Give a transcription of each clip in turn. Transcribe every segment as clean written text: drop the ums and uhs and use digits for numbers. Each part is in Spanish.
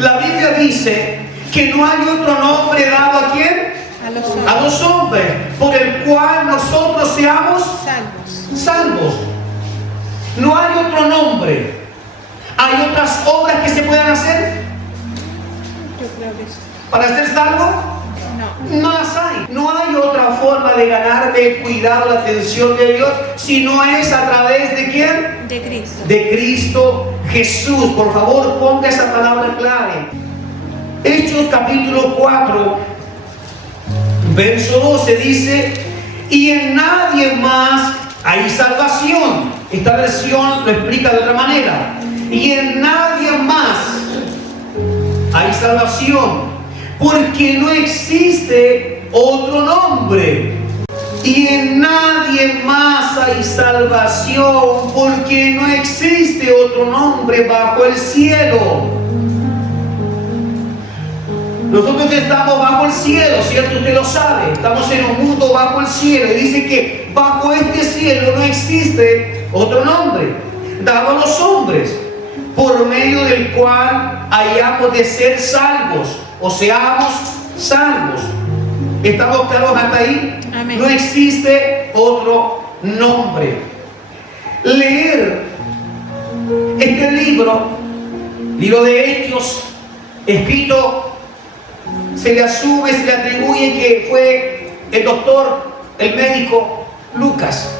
La Biblia dice que no hay otro nombre dado ¿a quién? A los hombres, por el cual nosotros seamos salvos. No hay otro nombre. ¿Hay otras obras que se puedan hacer para ser salvo? No las hay. No hay otra forma de ganarme el cuidado, la atención de Dios, si no es a través de ¿quién? De Cristo. De Cristo Jesús. Por favor, ponga esa palabra clave. Hechos capítulo 4, verso 12 dice: y en nadie más hay salvación. Esta versión lo explica de otra manera. Y en nadie más hay salvación, porque no existe otro nombre. Y en nadie más hay salvación, porque no existe otro nombre bajo el cielo. Nosotros estamos bajo el cielo, ¿cierto? Usted lo sabe. Estamos en un mundo bajo el cielo. Y dice que bajo este cielo no existe otro nombre dado a los hombres, por medio del cual hayamos de ser salvos, o seamos salvos. ¿Estamos claros hasta ahí? Amén. No existe otro nombre. Leer este libro de Hechos, escrito, se le asume, se le atribuye que fue el doctor, el médico Lucas,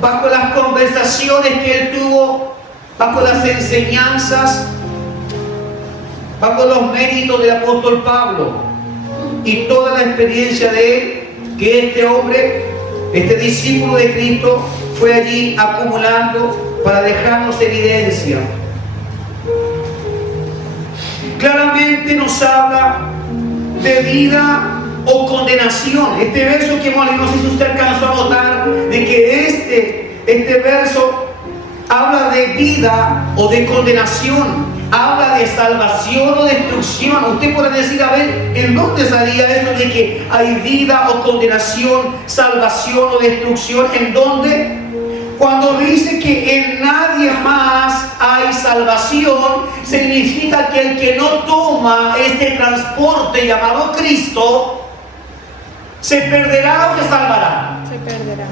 bajo las conversaciones que él tuvo, bajo las enseñanzas, bajo los méritos del apóstol Pablo y toda la experiencia de él, que este hombre, este discípulo de Cristo, fue allí acumulando para dejarnos evidencia. Claramente nos habla de vida o condenación. Este verso que hemos leído, no sé si usted alcanzó a notar, de que este verso habla de vida o de condenación, habla de salvación o destrucción. Usted puede decir, a ver, ¿en dónde salía eso de que hay vida o condenación, salvación o destrucción? ¿En dónde? Cuando dice que en nadie más hay salvación, significa que el que no toma este transporte llamado Cristo, ¿se perderá o se salvará? Se perderá.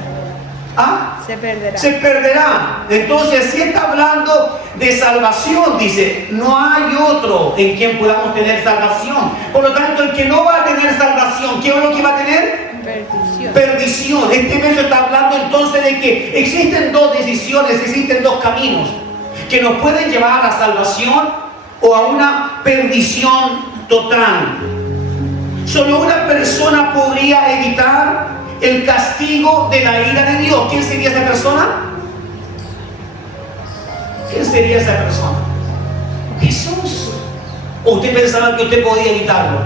¿Ah? Se perderá. Se perderá. Entonces, si está hablando de salvación, dice, no hay otro en quien podamos tener salvación. Por lo tanto, el que no va a tener salvación, ¿qué es lo que va a tener? Perdición. Perdición. Este verso está hablando entonces de que existen dos decisiones, existen dos caminos que nos pueden llevar a la salvación o a una perdición total. Solo una persona podría evitar el castigo de la ira de Dios. ¿Quién sería esa persona? ¿Quién sería esa persona? Jesús. ¿O usted pensaba que usted podía evitarlo?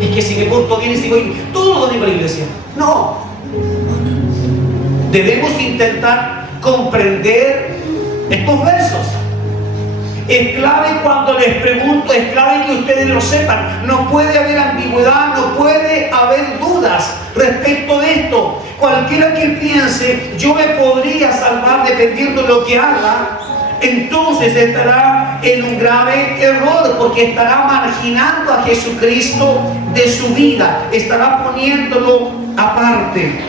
Es que si me porto bien y si voy todo lo doy para la iglesia. No. Debemos intentar comprender estos versos. Es clave cuando les pregunto, es clave que ustedes lo sepan. No puede haber ambigüedad, no puede haber dudas respecto de esto. Cualquiera que piense, yo me podría salvar dependiendo de lo que haga, entonces estará en un grave error, porque estará marginando a Jesucristo de su vida, estará poniéndolo aparte.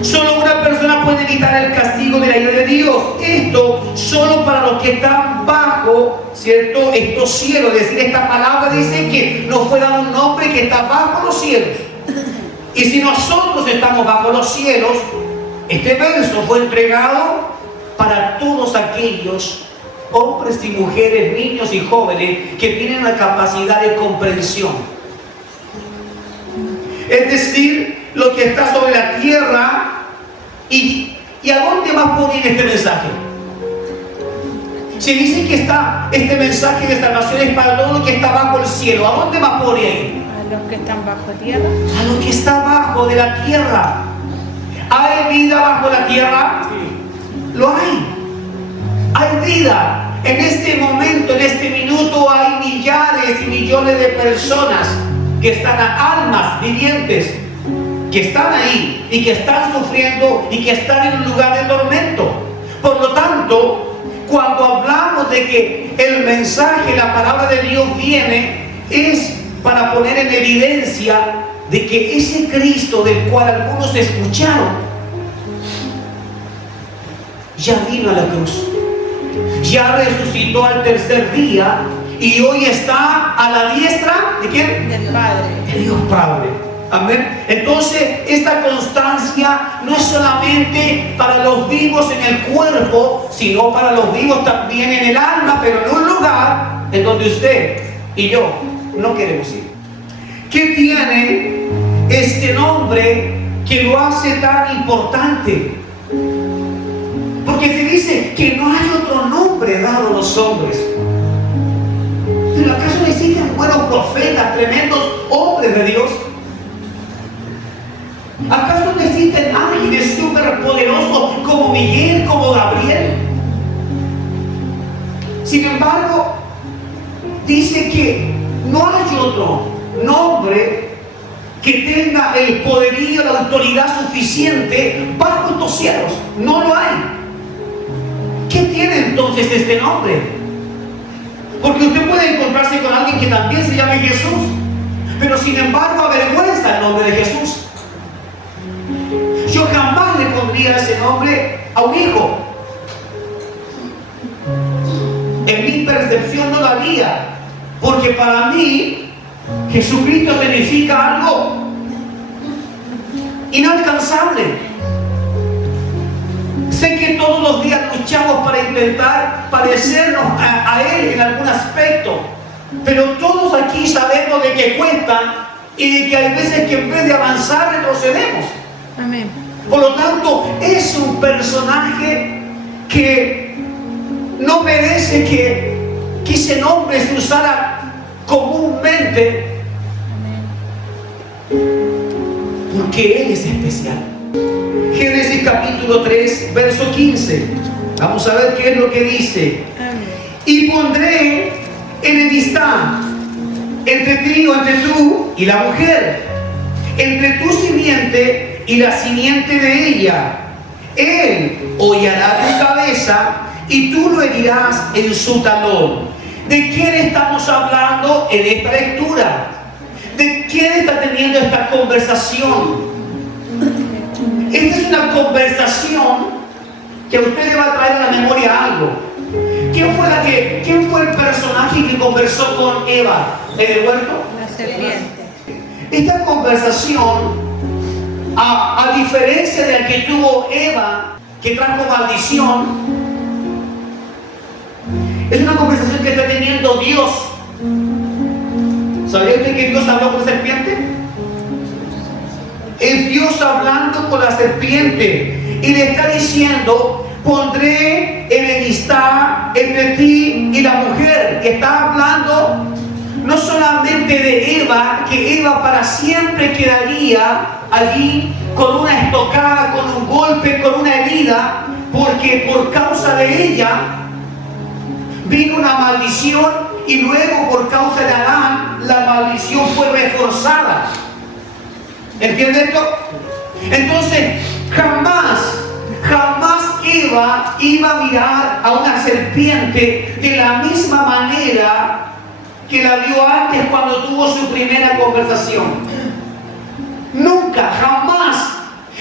Solo una persona puede evitar el castigo de la ira de Dios. Esto solo para los que están bajo, ¿cierto?, estos cielos. Es decir, esta palabra dice que nos fue dado un nombre que está bajo los cielos. Y si nosotros estamos bajo los cielos, este verso fue entregado para todos aquellos hombres y mujeres, niños y jóvenes que tienen la capacidad de comprensión. Es decir, lo que está sobre la tierra. ¿Y a dónde más puede ir este mensaje? Se dice que está este mensaje de salvación es para todo lo que está bajo el cielo. ¿A dónde más puede ir? A los que están bajo tierra. A lo que está bajo de la tierra. ¿Hay vida bajo la tierra? Sí. Lo hay. Hay vida. En este momento, en este minuto, hay millares y millones de personas que están, almas vivientes, que están ahí y que están sufriendo y que están en un lugar de tormento. Por lo tanto, cuando hablamos de que el mensaje, la palabra de Dios viene, es para poner en evidencia de que ese Cristo del cual algunos escucharon, ya vino a la cruz, ya resucitó al tercer día y hoy está a la diestra ¿de quién? Del Padre. De Dios Padre. Amén. Entonces, esta constancia no es solamente para los vivos en el cuerpo, sino para los vivos también en el alma, pero en un lugar en donde usted y yo no queremos ir. ¿Qué tiene este nombre que lo hace tan importante? Porque se dice que no hay otro nombre dado a los hombres. ¿Pero acaso no existen buenos profetas, tremendos hombres de Dios? ¿Acaso no existen ángeles superpoderosos como Miguel, como Gabriel? Sin embargo, dice que no hay otro nombre que tenga el poderío, la autoridad suficiente bajo estos cielos. No lo hay. ¿Qué tiene entonces este nombre? Porque usted puede encontrarse con alguien que también se llame Jesús, pero sin embargo avergüenza el nombre de Jesús. Yo jamás le pondría ese nombre a un hijo. En mi percepción no lo haría, porque para mí Jesucristo significa algo inalcanzable. Sé que todos los días luchamos para intentar parecernos a Él en algún aspecto, pero todos aquí sabemos de que cuesta y de que hay veces que en vez de avanzar retrocedemos. Amén. Por lo tanto, es un personaje que no merece que ese nombre se usara comúnmente, porque Él es especial. Génesis capítulo 3, verso 15. Vamos a ver qué es lo que dice. Amén. Y pondré enemistad entre ti o entre tú y la mujer, entre tu simiente y la simiente de ella. Él hollará tu cabeza y tú lo herirás en su talón. ¿De quién estamos hablando en esta lectura? ¿De quién está teniendo esta conversación? Esta es una conversación que a usted le va a traer a la memoria algo. ¿Quién fue el personaje que conversó con Eva en el huerto? La serpiente. Esta conversación, a diferencia de la que tuvo Eva, que trajo maldición, es una conversación que está teniendo Dios. ¿Sabía usted que Dios habló con la serpiente? Es Dios hablando con la serpiente y le está diciendo: pondré enemistad entre ti y la mujer. Y está hablando no solamente de Eva, que Eva para siempre quedaría allí con una estocada, con un golpe, con una herida, porque por causa de ella vino una maldición y luego por causa de Adán la maldición fue reforzada. ¿Entiende esto? Entonces jamás Eva iba a mirar a una serpiente de la misma manera que la vio antes cuando tuvo su primera conversación. Nunca, jamás.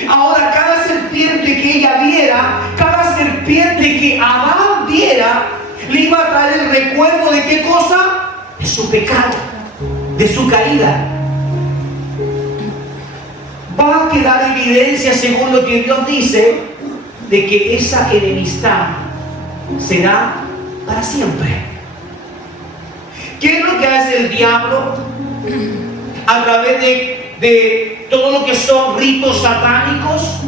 Ahora cada serpiente que ella viera, cada serpiente que Adán viera, le iba a traer el recuerdo de qué cosa? De su pecado, de su caída. Va a quedar evidencia, según lo que Dios dice, de que esa enemistad será para siempre. ¿Qué es lo que hace el diablo a través de todo lo que son ritos satánicos?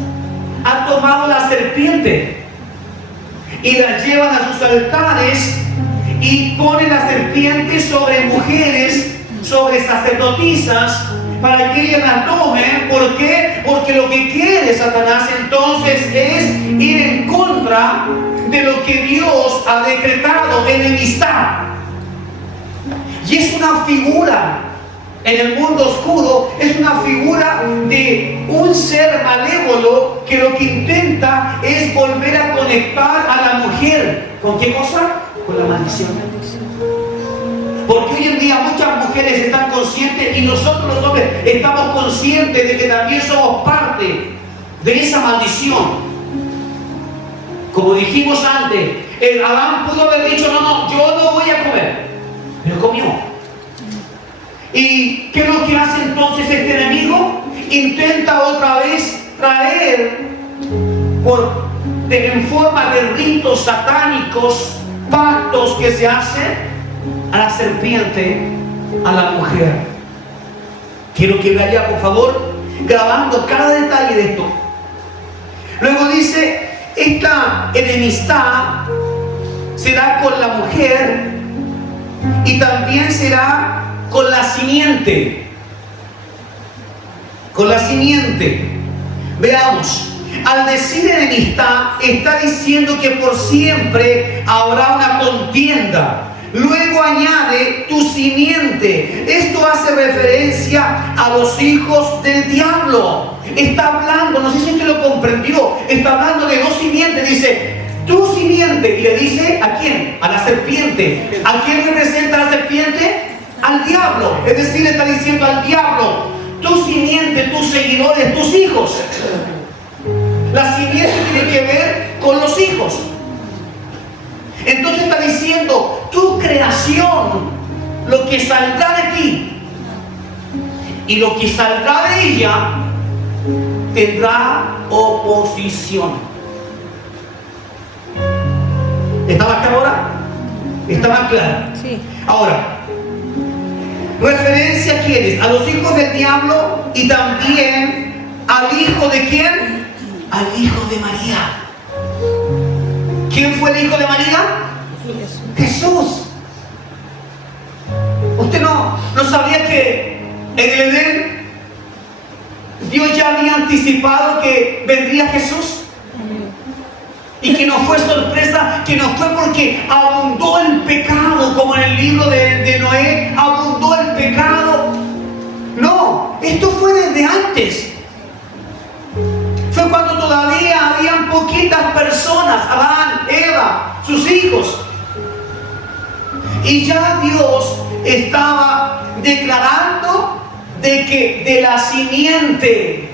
Ha tomado la serpiente y la llevan a sus altares y ponen la serpiente sobre mujeres, sobre sacerdotisas, para que ellas la tomen. ¿Por qué? Porque lo que quiere Satanás entonces es ir en contra de lo que Dios ha decretado, enemistad. Y es una figura en el mundo oscuro, es una figura de un ser malévolo que lo que intenta es volver a conectar a la mujer. ¿Con qué cosa? con la maldición. Porque hoy en día muchas mujeres están conscientes y nosotros los hombres estamos conscientes de que también somos parte de esa maldición. Como dijimos antes, Adán pudo haber dicho, no, yo no voy a comer, pero comió. ¿Y qué es lo que hace entonces este enemigo? Intenta otra vez traer en forma de ritos satánicos, pactos que se hacen a la serpiente, a la mujer. Quiero que vaya, por favor, grabando cada detalle de esto. Luego dice, esta enemistad será con la mujer y también será con la simiente. Con la simiente. Veamos. Al decir enemistad, está diciendo que por siempre habrá una contienda. Luego añade tu simiente. Esto hace referencia a los hijos del diablo. Está hablando, no sé si usted lo comprendió, está hablando de dos simientes. Dice, tu simiente. Y le dice, ¿a quién? A la serpiente. ¿A quién representa la serpiente? Al diablo. Es decir, le está diciendo al diablo, tu simiente, tus seguidores, tus hijos. La simiente tiene que ver con los hijos. Entonces está diciendo, tu creación, lo que saldrá de ti y lo que saldrá de ella, tendrá oposición. ¿Está más claro ahora? ¿Está más claro? Sí. Ahora, referencia a quiénes, a los hijos del diablo y también al hijo de quién, al hijo de María. ¿Quién fue el hijo de María? Jesús. ¿Usted no sabía que en el Edén Dios ya había anticipado que vendría Jesús? Y que no fue sorpresa, que no fue porque abundó el pecado, como en el libro de Noé, abundó el pecado. No, esto fue desde antes. Fue cuando todavía habían poquitas personas, Adán, Eva, sus hijos. Y ya Dios estaba declarando de que de la simiente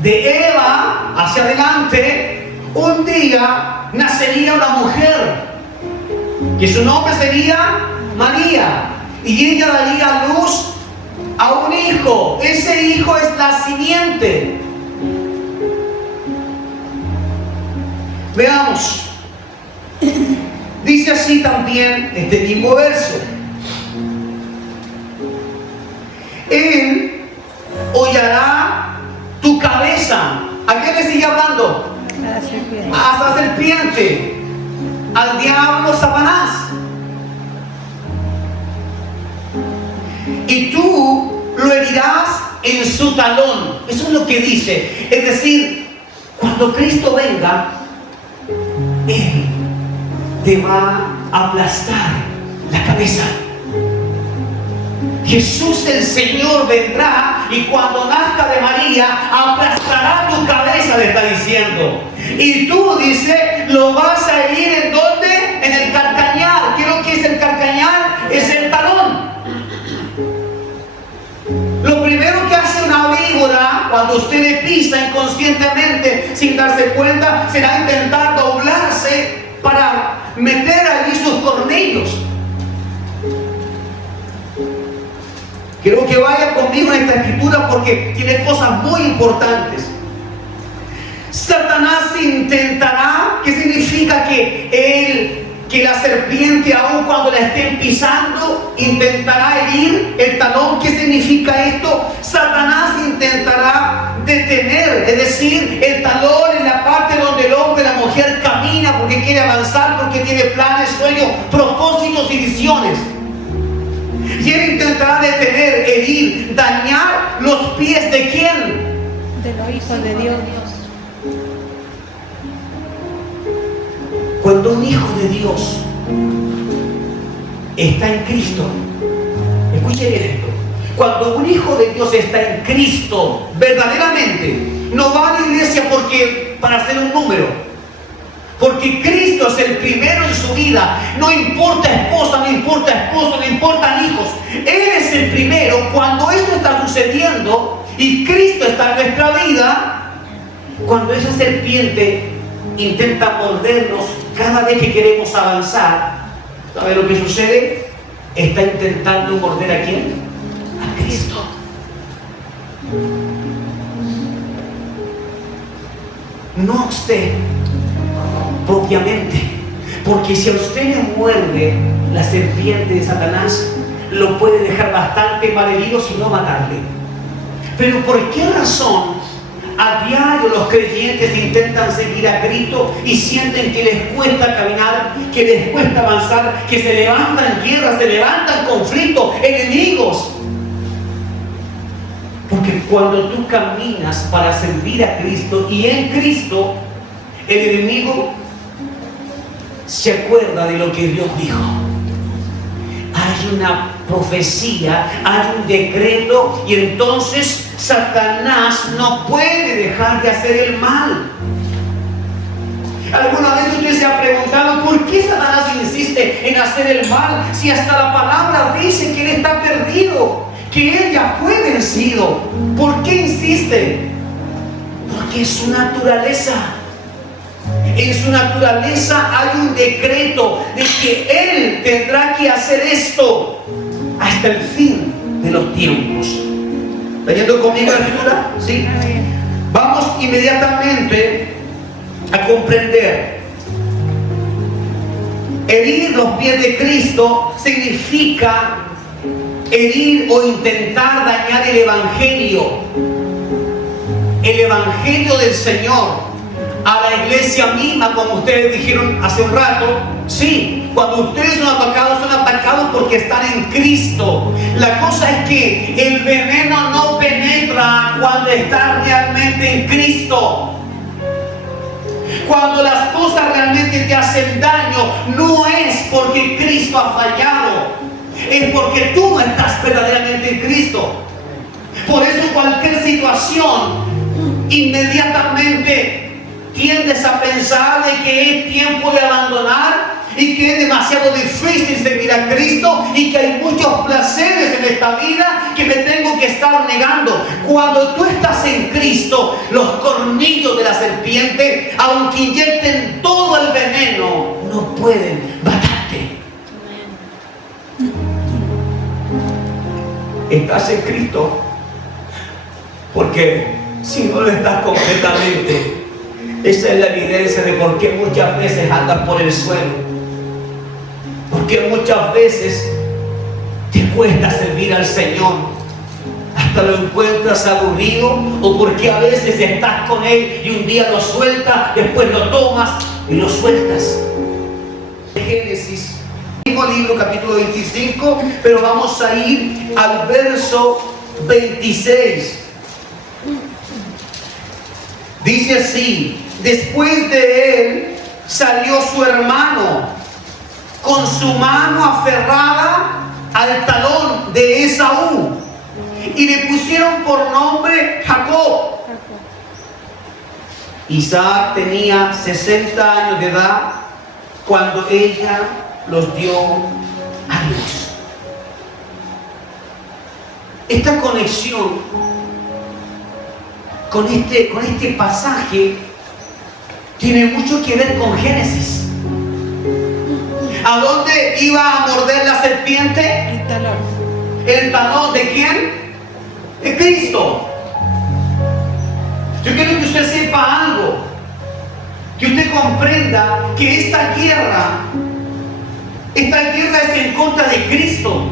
de Eva hacia adelante, un día nacería una mujer, que su nombre sería María, y ella daría a luz a un hijo. Ese hijo es la simiente. Veamos. Dice así también este mismo verso. Él hollará tu cabeza. ¿A qué le sigue hablando? A la serpiente. A la serpiente, al diablo Satanás. Y tú lo herirás en su talón. Eso es lo que dice. Es decir, cuando Cristo venga, Él te va a aplastar la cabeza. Jesús el Señor vendrá y cuando nazca de María aplastará tu cabeza, le está diciendo. Y tú, dice, lo vas a herir ¿en dónde? En el calcañar. ¿Qué es lo que es el calcañar? Es el talón. Lo primero que hace una víbora cuando usted le pisa inconscientemente sin darse cuenta será intentar doblarse para meter allí sus cornillos. Quiero que vaya conmigo en esta escritura porque tiene cosas muy importantes. Satanás intentará, ¿qué significa? Que la serpiente, aun cuando la estén pisando, intentará herir el talón. ¿Qué significa esto? Satanás intentará detener, es decir, el talón en la parte donde el hombre y la mujer camina porque quiere avanzar, porque tiene planes, sueños, propósitos y visiones. Y él intentará detener, herir, dañar los pies ¿de quién? De los hijos de Dios. Cuando un hijo de Dios está en Cristo, escuche bien esto, cuando un hijo de Dios está en Cristo verdaderamente, no va a la iglesia para hacer un número, porque Cristo Cristo es el primero en su vida, no importa esposa, no importa esposo, no importan hijos, Él es el primero. Cuando esto está sucediendo y Cristo está en nuestra vida, cuando esa serpiente intenta mordernos cada vez que queremos avanzar, ¿sabe lo que sucede? Está intentando morder ¿a quién? A Cristo. No a usted propiamente, porque si a usted le muerde la serpiente de Satanás, lo puede dejar bastante malherido, si no matarle. Pero ¿por qué razón a diario los creyentes intentan seguir a Cristo y sienten que les cuesta caminar, que les cuesta avanzar, que se levantan guerras, se levantan conflictos, enemigos? Porque cuando tú caminas para servir a Cristo y en Cristo, el enemigo se acuerda de lo que Dios dijo. Hay una profecía, hay un decreto, y entonces Satanás no puede dejar de hacer el mal. ¿Alguna vez usted se ha preguntado por qué Satanás insiste en hacer el mal si hasta la palabra dice que él está perdido, que él ya fue vencido? ¿Por qué insiste? Porque es su naturaleza. En su naturaleza hay un decreto de que Él tendrá que hacer esto hasta el fin de los tiempos. ¿Leyendo conmigo la escritura? ¿Sí? Vamos inmediatamente a comprender. Herir los pies de Cristo significa herir o intentar dañar el Evangelio del Señor, a la iglesia misma, como ustedes dijeron hace un rato. Sí, cuando ustedes son atacados porque están en Cristo. La cosa es que el veneno no penetra cuando estás realmente en Cristo. Cuando las cosas realmente te hacen daño, no es porque Cristo ha fallado, es porque tú no estás verdaderamente en Cristo. Por eso cualquier situación, inmediatamente tiendes a pensar de que es tiempo de abandonar y que es demasiado difícil seguir a Cristo y que hay muchos placeres en esta vida que me tengo que estar negando. Cuando tú estás en Cristo, los colmillos de la serpiente, aunque inyecten todo el veneno, no pueden matarte. Estás en Cristo, porque si no lo estás completamente, esa es la evidencia de por qué muchas veces andas por el suelo. Porque muchas veces te cuesta servir al Señor. Hasta lo encuentras aburrido, o porque a veces estás con Él y un día lo sueltas, después lo tomas y lo sueltas. Génesis, mismo libro, capítulo 25, pero vamos a ir al verso 26. Dice así: después de él salió su hermano con su mano aferrada al talón de Esaú y le pusieron por nombre Jacob. Isaac tenía 60 años de edad cuando ella los dio a luz. Esta conexión con este pasaje tiene mucho que ver con Génesis. ¿A dónde iba a morder la serpiente? El talón. ¿El talón de quién? De Cristo. Yo quiero que usted sepa algo, que usted comprenda que esta guerra es en contra de Cristo.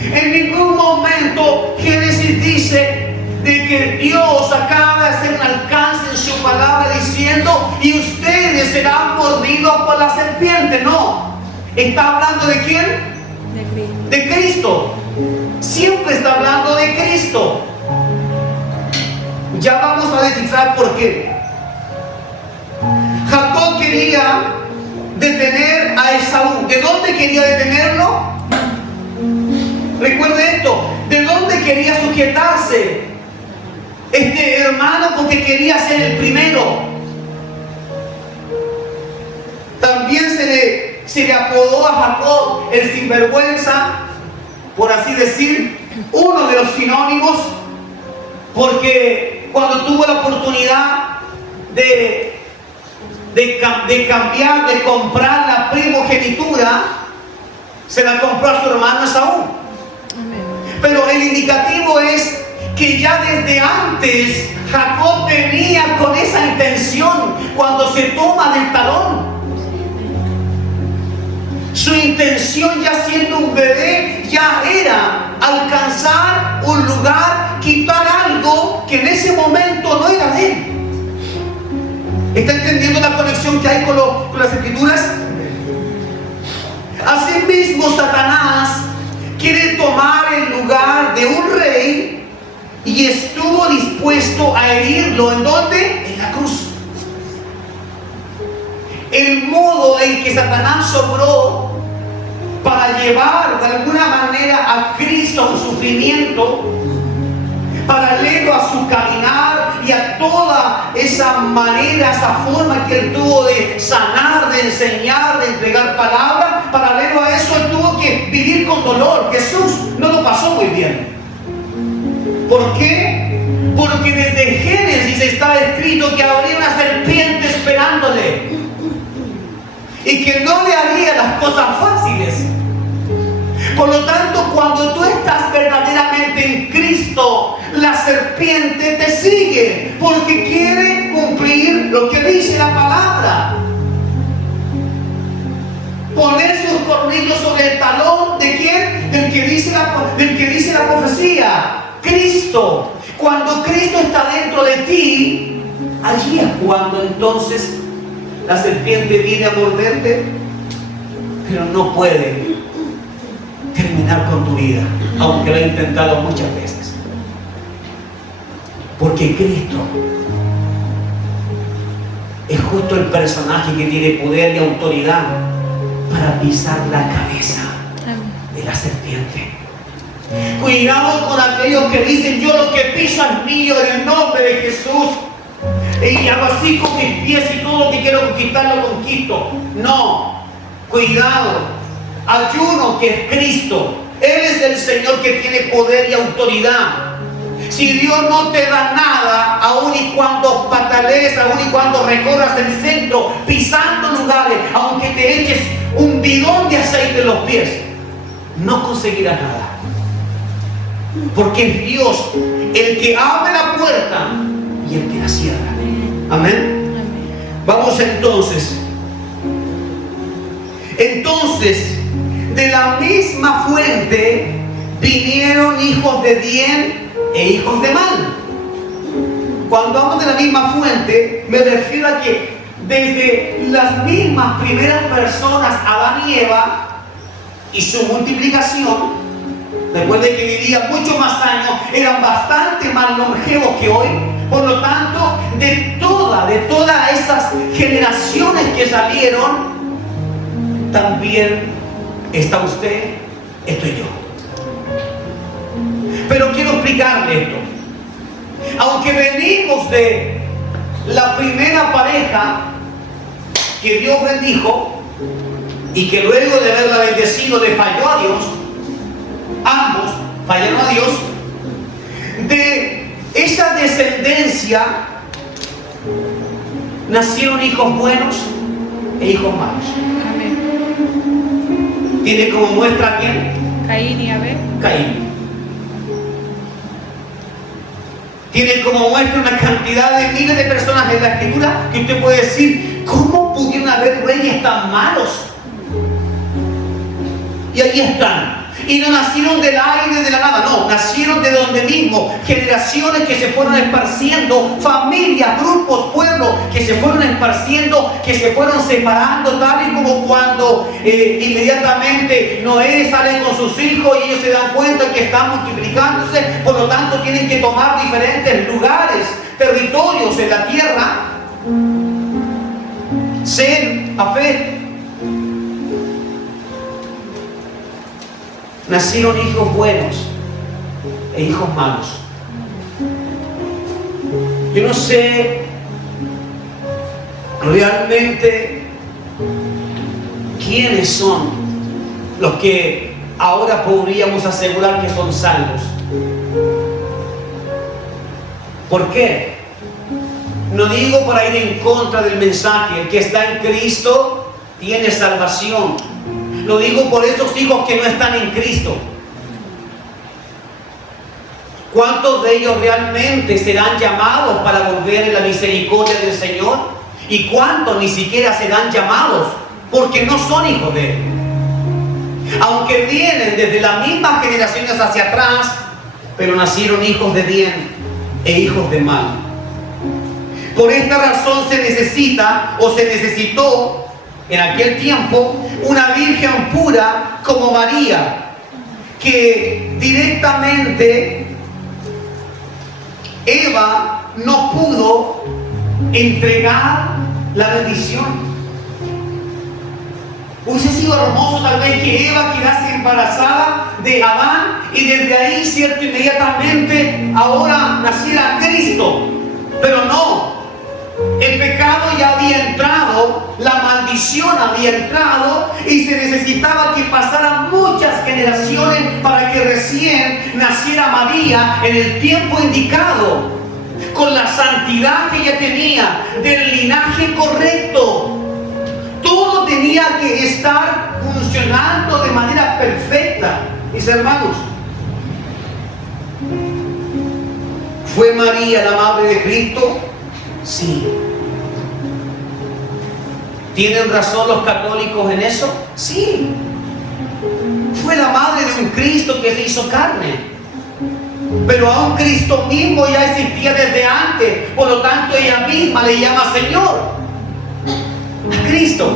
En ningún momento Génesis dice de que Dios acaba de hacer un alcance en su palabra diciendo y ustedes serán mordidos por la serpiente. No, está hablando ¿de quién? De Cristo. Siempre está hablando de Cristo. Ya vamos a descifrar por qué. Jacob quería detener a Esaú. ¿De dónde quería detenerlo? Recuerde esto. ¿De dónde quería sujetarse este hermano? Porque quería ser el primero. se le apodó a Jacob el sinvergüenza, por así decir, uno de los sinónimos, porque cuando tuvo la oportunidad de cambiar, de comprar la primogenitura, se la compró a su hermano Esaú. Pero el indicativo es que ya desde antes Jacob venía con esa intención cuando se toma del talón. Su intención, ya siendo un bebé, ya era alcanzar un lugar, quitar algo que en ese momento no era de él. ¿Está entendiendo la conexión que hay con las escrituras? Asimismo, Satanás quiere tomar el lugar de un rey y estuvo dispuesto a herirlo. ¿En dónde? En la cruz. El modo en que Satanás obró para llevar de alguna manera a Cristo a un sufrimiento paralelo a su caminar y a toda esa manera, esa forma que él tuvo de sanar, de enseñar, de entregar palabra, paralelo a eso él tuvo que vivir con dolor. Jesús no lo pasó muy bien. ¿Por qué? Porque desde Génesis está escrito que habría una serpiente esperándole y que no le haría las cosas fáciles. Por lo tanto, cuando tú estás verdaderamente en Cristo, la serpiente te sigue porque quiere cumplir lo que dice la palabra. Poner sus cornillos sobre el talón ¿de quién? Del que dice la profecía, Cristo. Cuando Cristo está dentro de ti, allí es cuando entonces la serpiente viene a morderte, pero no puede terminar con tu vida, aunque lo ha intentado muchas veces. Porque Cristo es justo el personaje que tiene poder y autoridad para pisar la cabeza de la serpiente. Cuidado con aquellos que dicen: yo lo que piso es mío en el nombre de Jesús, y hago así con mis pies y todo lo que quiero conquistar lo conquisto. No, cuidado. Ayuno, que es Cristo. Él es el Señor que tiene poder y autoridad. Si Dios no te da nada, aun y cuando patalees, aun y cuando recorras el centro, pisando lugares, aunque te eches un bidón de aceite en los pies, no conseguirás nada. Porque es Dios el que abre la puerta y el que la cierra. Amén. Vamos entonces. De la misma fuente vinieron hijos de bien e hijos de mal. Cuando hablo de la misma fuente, me refiero a que desde las mismas primeras personas, Adán y Eva, y su multiplicación, recuerden que vivían mucho más años, eran bastante más longevos que hoy. Por lo tanto, de todas esas generaciones que salieron, también está usted, estoy yo. Pero quiero explicarle esto. Aunque venimos de la primera pareja que Dios bendijo y que luego de haberla bendecido le falló a Dios, ambos fallaron a Dios, de esa descendencia nacieron hijos buenos e hijos malos. ¿Tiene como muestra quién? Caín y Abel. Caín. Tiene como muestra una cantidad de miles de personas en la escritura que usted puede decir: ¿cómo pudieron haber reyes tan malos? Y ahí están. Y no nacieron del aire, de la nada, no, nacieron de donde mismo. Generaciones que se fueron esparciendo, familias, grupos, pueblos que se fueron esparciendo, que se fueron separando, tal y como cuando inmediatamente Noé sale con sus hijos y ellos se dan cuenta que están multiplicándose, por lo tanto tienen que tomar diferentes lugares, territorios en la tierra. Sem, Afet. Nacieron hijos buenos e hijos malos. Yo no sé realmente ¿quiénes son los que ahora podríamos asegurar que son salvos? ¿Por qué? No digo para ir en contra del mensaje. El que está en Cristo tiene salvación. Lo digo por esos hijos que no están en Cristo. ¿Cuántos de ellos realmente serán llamados para volver en la misericordia del Señor? ¿Y cuántos ni siquiera serán llamados porque no son hijos de Él? Aunque vienen desde las mismas generaciones hacia atrás, pero nacieron hijos de bien e hijos de mal. Por esta razón se necesita o se necesitó en aquel tiempo una virgen pura como María, que directamente Eva no pudo entregar la bendición. Hubiese sido hermoso tal vez que Eva quedase embarazada de Adán y desde ahí, cierto, inmediatamente ahora naciera Cristo. Pero no, el pecado ya había entrado, la maldición había entrado y se necesitaba que pasaran muchas generaciones para que recién naciera María en el tiempo indicado, con la santidad que ella tenía, del linaje correcto. Todo tenía que estar funcionando de manera perfecta, mis hermanos. ¿Fue María la madre de Cristo? Sí. ¿Tienen razón los católicos en eso? Sí. Fue la madre de un Cristo que se hizo carne. Pero a un Cristo mismo ya existía desde antes. Por lo tanto, ella misma le llama Señor. A Cristo.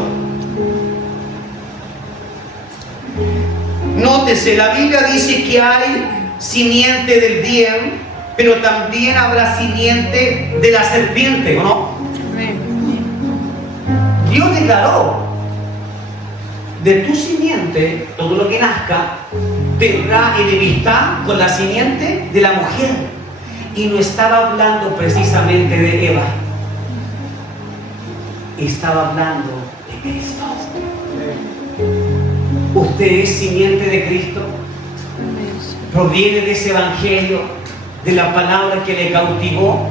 Nótese, la Biblia dice que hay simiente del bien, pero también habrá simiente de la serpiente, ¿o no? Dios declaró: de tu simiente, todo lo que nazca, tendrá enemistad con la simiente de la mujer. Y no estaba hablando precisamente de Eva, estaba hablando de Cristo. ¿Usted es simiente de Cristo? ¿Proviene de ese evangelio, de la palabra que le cautivó?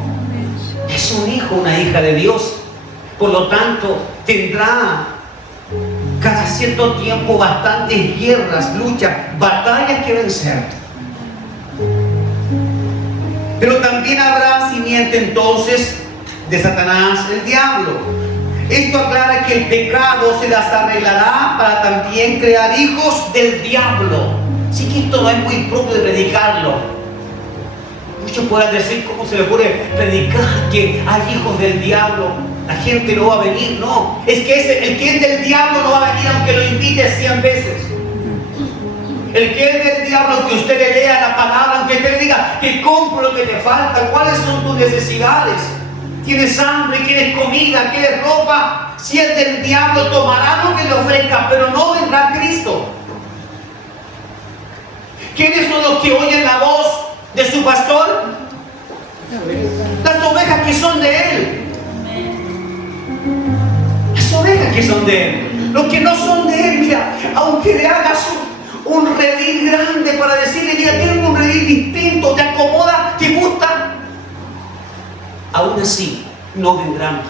Es un hijo, una hija de Dios. Por lo tanto, tendrá cada cierto tiempo bastantes guerras, luchas, batallas que vencer. Pero también habrá simiente entonces de Satanás, el diablo. Esto aclara que el pecado se las arreglará para también crear hijos del diablo. Así que esto no es muy propio de predicarlo. Muchos podrán decir: ¿cómo se le puede predicar que hay hijos del diablo? La gente no va a venir. No, es que el que es del diablo no va a venir aunque lo invite 100 veces. El que es del diablo, que usted le lea la palabra, aunque usted le diga que compre lo que te falta, cuáles son tus necesidades. ¿Tienes hambre? ¿Quieres comida? ¿Quieres ropa? Si es del diablo, tomará lo que le ofrezca, pero no vendrá Cristo. ¿Quiénes son los que oyen la voz de su pastor? Las ovejas que son de él. Las ovejas que son de él. Los que no son de él, mira, aunque le hagas un redil grande para decirle: mira, tengo un redil distinto, te acomoda, te gusta, aún así no vendrán.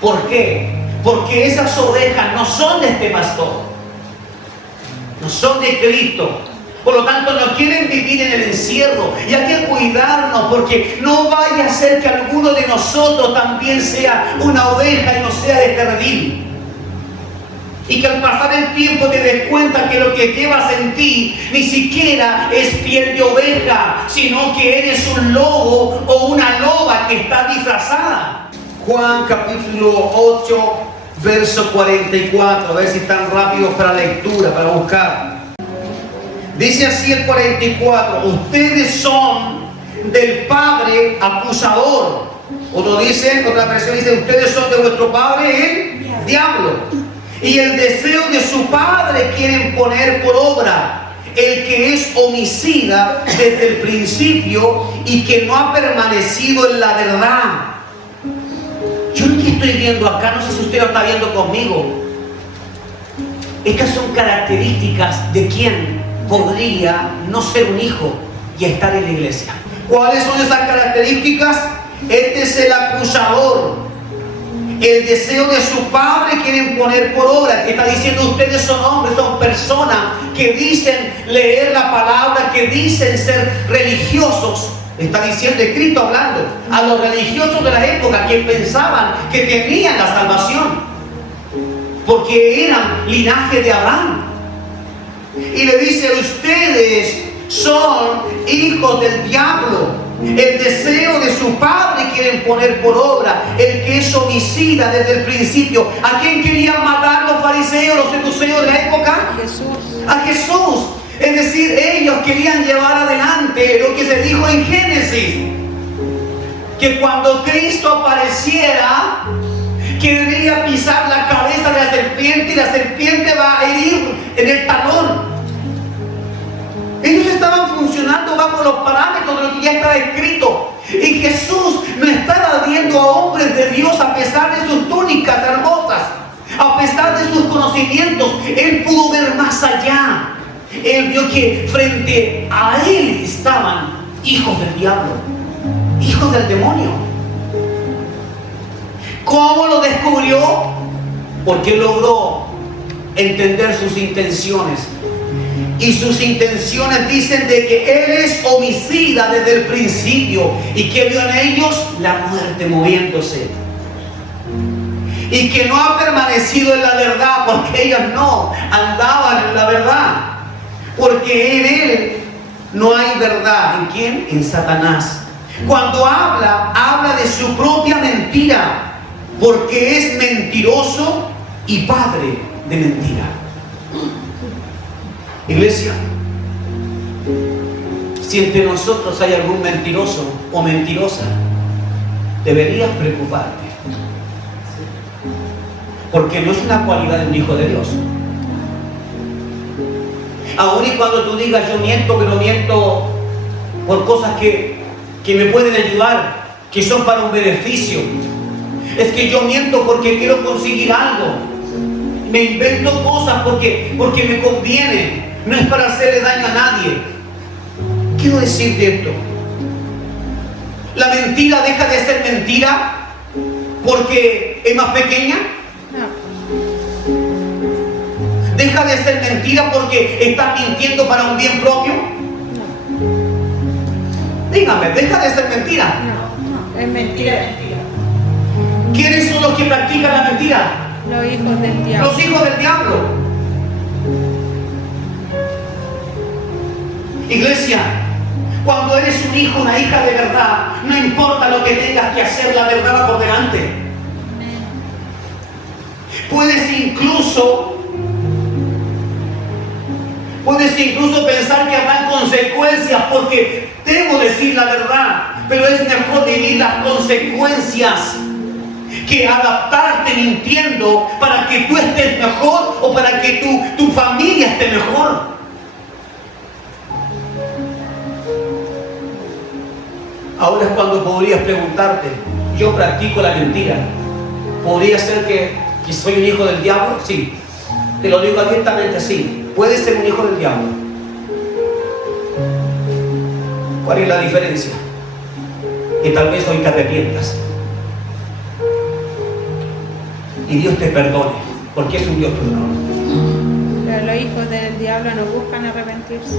¿Por qué? Porque esas ovejas no son de este pastor, no son de Cristo. Por lo tanto, no quieren vivir en el encierro. Y hay que cuidarnos, porque no vaya a ser que alguno de nosotros también sea una oveja y no sea de este redil. Y que al pasar el tiempo te des cuenta que lo que llevas en ti ni siquiera es piel de oveja, sino que eres un lobo o una loba que está disfrazada. Juan capítulo 8, verso 44. A ver si están rápidos para lectura, para buscar. Dice así el 44: ustedes son del padre acusador. Otra versión dice: ustedes son de vuestro padre el diablo. Y el deseo de su padre quieren poner por obra. El que es homicida desde el principio y que no ha permanecido en la verdad. Yo lo que estoy viendo acá, no sé si usted lo está viendo conmigo, Estas son características de quien podría no ser un hijo y estar en la iglesia. ¿Cuáles son esas características? Este es el acusador. El deseo de su padre quieren poner por obra. Que está diciendo, ustedes son hombres, son personas que dicen leer la palabra, que dicen ser religiosos. Está diciendo, Cristo hablando a los religiosos de la época que pensaban que tenían la salvación porque eran linaje de Abraham. Y le dice, ustedes son hijos del diablo. El deseo de su padre quieren poner por obra. El que es homicida desde el principio. ¿A quién querían matar los fariseos, los seduceos de la época? Jesús. A Jesús. Es decir, ellos querían llevar adelante lo que se dijo en Génesis, que cuando Cristo apareciera, quería pisar la cabeza de la serpiente y la serpiente va a herir en el talón. Ellos estaban funcionando bajo los parámetros de lo que ya estaba escrito. Y Jesús no estaba viendo a hombres de Dios a pesar de sus túnicas hermosas, a pesar de sus conocimientos. Él pudo ver más allá. Él vio que frente a él estaban hijos del diablo, hijos del demonio. ¿Cómo lo descubrió? Porque logró entender sus intenciones. Y sus intenciones dicen de que él es homicida desde el principio. ¿Y que vio en ellos? La muerte moviéndose. Y que no ha permanecido en la verdad, porque ellos no andaban en la verdad. Porque en él no hay verdad. ¿En quién? En Satanás. Cuando habla de su propia mentira, porque es mentiroso y padre de mentira. Iglesia, si entre nosotros hay algún mentiroso o mentirosa, deberías preocuparte. Porque no es una cualidad de un hijo de Dios. Aún y cuando tú digas yo miento, pero miento por cosas que me pueden ayudar, que son para un beneficio. Es que yo miento porque quiero conseguir algo. Me invento cosas porque me conviene. No es para hacerle daño a nadie. Quiero decirte esto. La mentira deja de ser mentira porque es más pequeña. Deja de ser mentira porque estás mintiendo para un bien propio. Dígame, deja de ser mentira. No, es mentira. ¿Quiénes son los que practican la mentira? Los hijos del diablo. Los hijos del diablo. Iglesia, cuando eres un hijo, una hija de verdad, no importa lo que tengas que hacer, la verdad va por delante. Puedes incluso pensar que habrá consecuencias porque debo decir la verdad, pero es mejor vivir las consecuencias que adaptarte mintiendo para que tú estés mejor o para que tu familia esté mejor. Ahora es cuando podrías preguntarte, yo practico la mentira. ¿Podría ser que soy un hijo del diablo? Sí, te lo digo abiertamente, sí. Puedes ser un hijo del diablo. ¿Cuál es la diferencia? Que tal vez hoy te arrepientas y Dios te perdone, porque es un Dios perdonador. Pero los hijos del diablo no buscan arrepentirse.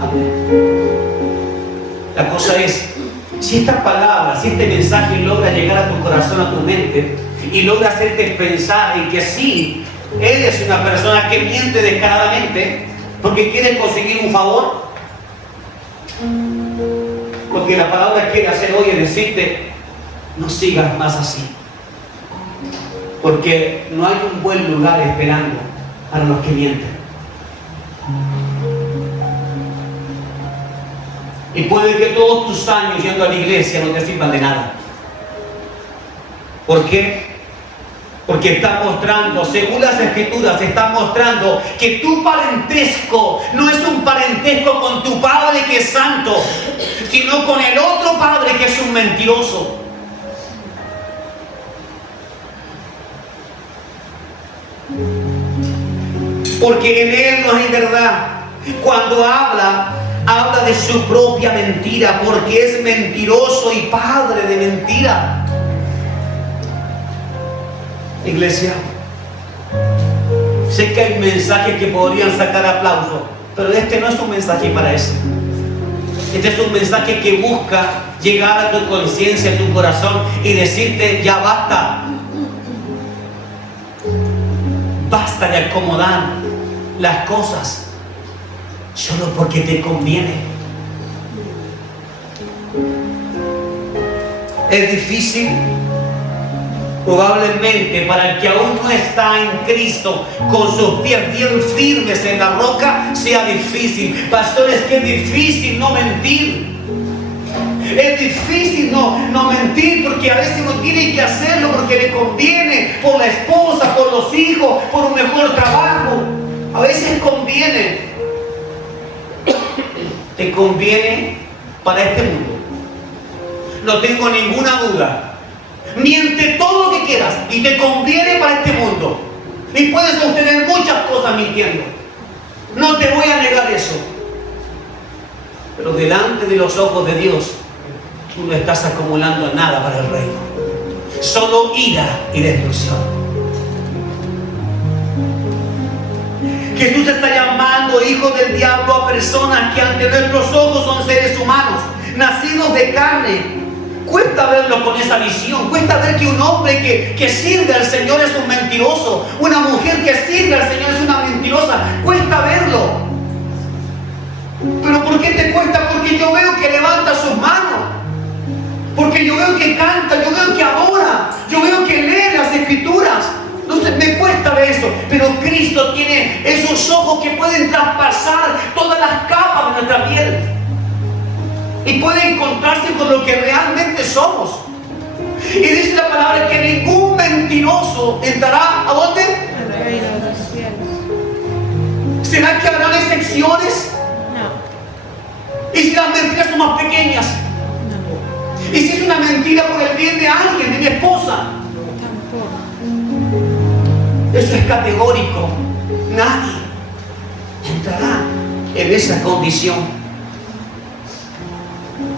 Amén. La cosa es, si estas palabras, si este mensaje logra llegar a tu corazón, a tu mente, y logra hacerte pensar en que sí, eres una persona que miente descaradamente porque quiere conseguir un favor, porque la palabra quiere hacer hoy es decirte, no sigas más así, porque no hay un buen lugar esperando para los que mienten. Y puede que todos tus años yendo a la iglesia no te sirvan de nada. ¿Por qué? Porque está mostrando, según las Escrituras, está mostrando que tu parentesco no es un parentesco con tu padre que es santo, sino con el otro padre que es un mentiroso. porque en Él no hay verdad. Cuando habla de su propia mentira, porque es mentiroso y padre de mentira. Iglesia, sé que hay mensajes que podrían sacar aplauso, pero este no es un mensaje para eso. Este es un mensaje que busca llegar a tu conciencia, a tu corazón y decirte: ya basta. Basta de acomodar las cosas solo porque te conviene. Es difícil, probablemente, para el que aún no está en Cristo, con sus pies bien firmes en la roca, sea difícil. Pastor, es que es difícil no mentir. Es difícil no mentir, porque a veces uno tiene que hacerlo porque le conviene, por la esposa, por los hijos, por un mejor trabajo. A veces conviene. Te conviene para este mundo. No tengo ninguna duda. Miente todo lo que quieras y te conviene para este mundo. Y puedes obtener muchas cosas mintiendo. No te voy a negar eso. Pero delante de los ojos de Dios, tú no estás acumulando nada para el reino. Solo ira y destrucción. Jesús está llamando hijos del diablo a personas que ante nuestros ojos son seres humanos, nacidos de carne. Cuesta verlo con esa visión. Cuesta ver que un hombre que sirve al Señor es un mentiroso. Una mujer que sirve al Señor es una mentirosa. Cuesta verlo. ¿Pero por qué te cuesta? Porque yo veo que levanta sus manos. Porque yo veo que canta, yo veo que adora, yo veo que lee las Escrituras. Entonces me cuesta ver eso. Pero Cristo tiene esos ojos que pueden traspasar todas las capas de nuestra piel y puede encontrarse con lo que realmente somos. Y dice la palabra que ningún mentiroso entrará ¿a dónde? Al reino de los cielos. ¿Será que habrán excepciones? No. ¿Y si las mentiras son más pequeñas? No. ¿Y si es una mentira por el bien de alguien, de mi esposa? Tampoco. Eso es categórico. Nadie entrará en esa condición.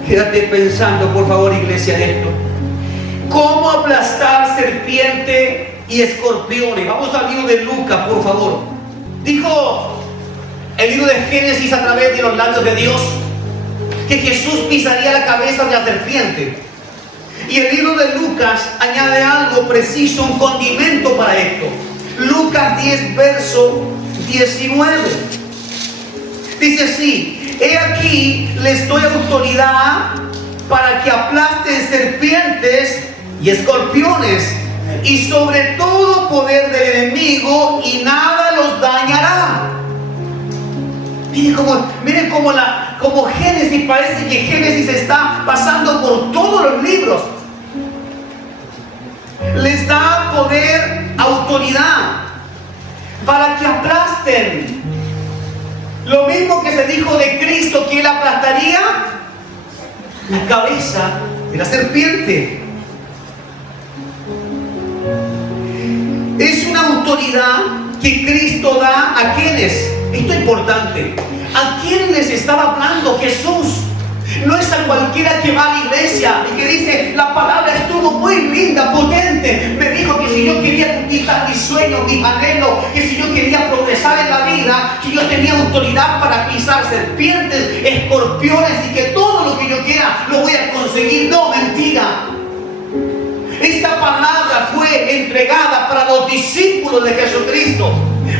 Quédate pensando, por favor, iglesia, en esto. ¿Cómo aplastar serpiente y escorpiones? Vamos al libro de Lucas, por favor. Dijo el libro de Génesis a través de los labios de Dios que Jesús pisaría la cabeza de la serpiente. Y el libro de Lucas añade algo preciso, un condimento para esto. Lucas 10, verso 19. Dice así: he aquí les doy autoridad para que aplasten serpientes y escorpiones y sobre todo poder del enemigo y nada los dañará. Miren como Génesis, parece que Génesis está pasando por todos los libros. Les da poder, autoridad para que aplasten. Lo mismo que se dijo de Cristo, que Él aplastaría la cabeza de la serpiente. Es una autoridad que Cristo da a quienes. Esto es importante. ¿A quién les estaba hablando Jesús? No es a cualquiera que va a la iglesia y que dice: la palabra estuvo muy linda, potente. Me dijo que si yo quería conquistar mis sueños, mis anhelos, que si yo quería progresar en la vida, que yo tenía autoridad para pisar serpientes, escorpiones y que todo lo que yo quiera lo voy a conseguir. No, mentira. Esta palabra fue entregada para los discípulos de Jesucristo,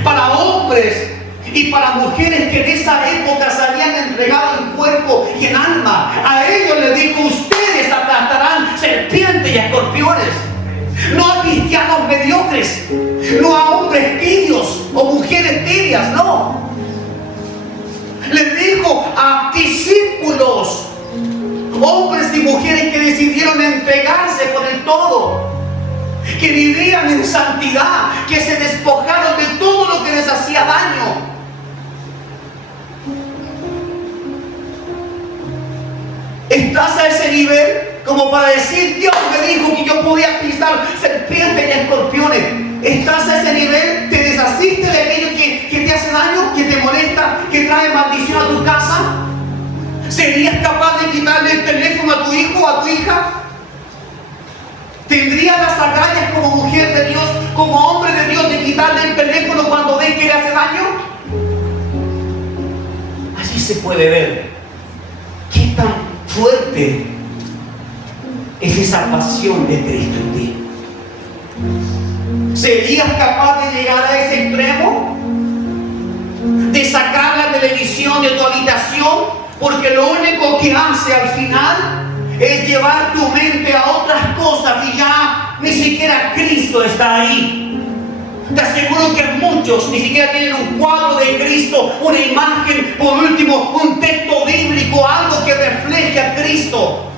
para hombres y para mujeres que en esa época se habían entregado en cuerpo y en alma. A ellos les dijo: ustedes aplastarán serpientes y escorpiones. No a cristianos mediocres, no a hombres tibios o mujeres tibias, no. Les dijo a discípulos, hombres y mujeres que decidieron entregarse por el todo, que vivían en santidad, que se despojaron de todo lo que les hacía daño. ¿Estás a ese nivel como para decir: Dios me dijo que yo podía pisar serpientes y escorpiones? ¿Estás a ese nivel? ¿Te deshaciste de aquello que que te hace daño, que te molesta, que trae maldición a tu casa? ¿Serías capaz de quitarle el teléfono a tu hijo o a tu hija? ¿Tendrías las agallas como mujer de Dios, como hombre de Dios, de quitarle el teléfono cuando ves que le hace daño? Así se puede ver qué tan fuerte es esa pasión de Cristo en ti. ¿Serías capaz de llegar a ese extremo? De sacar la televisión de tu habitación, porque lo único que hace al final es llevar tu mente a otras cosas y ya ni siquiera Cristo está ahí. Te aseguro que muchos ni siquiera tienen un cuadro de Cristo, una imagen, por último, un texto bíblico, algo que refleje a Cristo.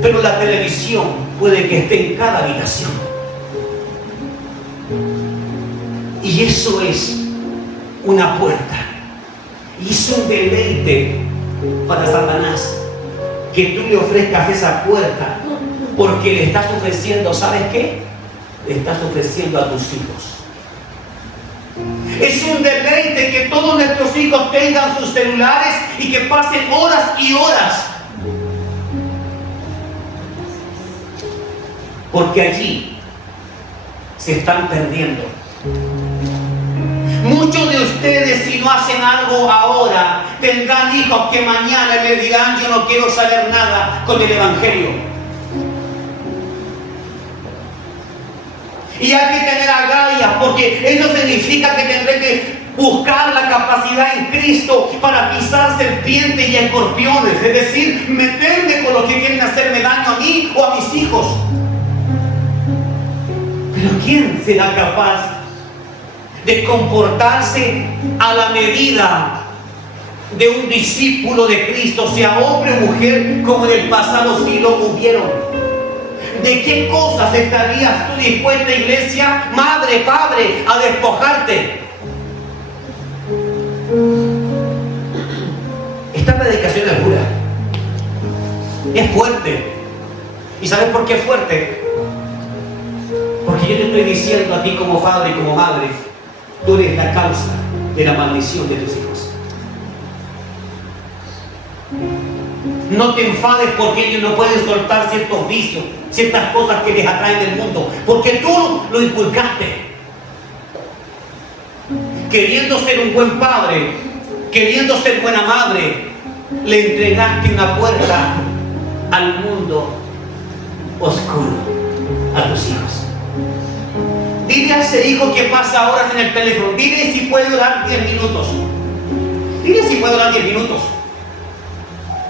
Pero la televisión puede que esté en cada habitación. Y eso es una puerta. Y es un deleite para Satanás que tú le ofrezcas esa puerta, porque le estás ofreciendo, ¿sabes qué? Le estás ofreciendo a tus hijos. Es un deleite que todos nuestros hijos tengan sus celulares y que pasen horas y horas. Porque allí se están perdiendo. Muchos de ustedes, si no hacen algo ahora, tendrán hijos que mañana les dirán: yo no quiero saber nada con el Evangelio. Y hay que tener agallas, porque eso significa que tendré que buscar la capacidad en Cristo para pisar serpientes y escorpiones, es decir, meterme con los que quieren hacerme daño a mí o a mis hijos. Pero ¿quién será capaz de comportarse a la medida de un discípulo de Cristo, sea hombre o mujer, como en el pasado siglo hubieron? ¿De qué cosas estarías tú dispuesta, iglesia, madre, padre, a despojarte? Esta predicación es dura, es fuerte. ¿Y sabes por qué es fuerte? Porque yo te estoy diciendo a ti como padre y como madre: tú eres la causa de la maldición de tus hijos. No te enfades porque ellos no pueden soltar ciertos vicios, ciertas cosas que les atraen del mundo, porque tú lo inculcaste. Queriendo ser un buen padre, queriendo ser buena madre, le entregaste una puerta al mundo oscuro a tus hijos. Dile a ese hijo que pasa horas en el teléfono, dile si puede orar 10 minutos. Dile si puede orar 10 minutos.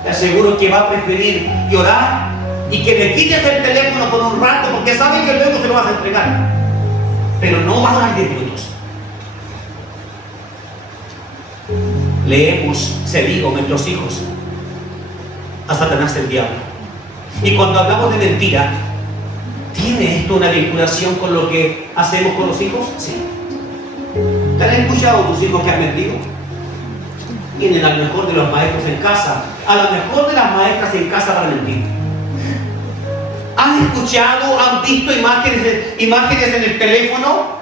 Te aseguro que va a preferir llorar y que le quites el teléfono por un rato, porque sabe que luego se lo vas a entregar. Pero no va a orar 10 minutos. Le hemos cedido a nuestros hijos a Satanás, el diablo. Y cuando hablamos de mentira, ¿tiene esto una vinculación con lo que hacemos con los hijos? Sí. ¿Te han escuchado tus hijos que han mentido? Tienen al mejor de los maestros en casa, a la mejor de las maestras en casa para mentir. ¿Han escuchado, han visto imágenes en el teléfono?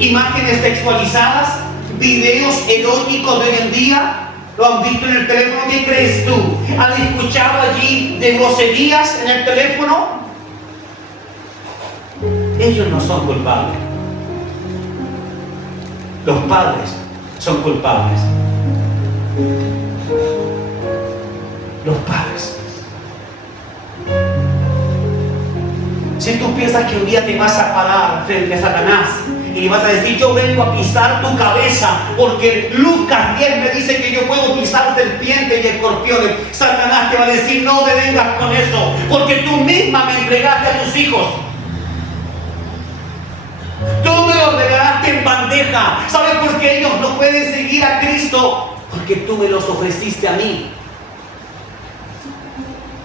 ¿Imágenes sexualizadas? ¿Videos eróticos de hoy en día? ¿Lo han visto en el teléfono? ¿Qué crees tú? ¿Han escuchado allí de groserías en el teléfono? Ellos no son culpables. Los padres son culpables. Los padres. Si tú piensas que un día te vas a parar frente a Satanás y le vas a decir: yo vengo a pisar tu cabeza, porque Lucas 10 me dice que yo puedo pisar serpientes y escorpiones, Satanás te va a decir: no me vengas con eso, porque tú misma me entregaste a tus hijos. Tú me los regalaste en bandeja. ¿Sabes por qué ellos no pueden seguir a Cristo? Porque tú me los ofreciste a mí.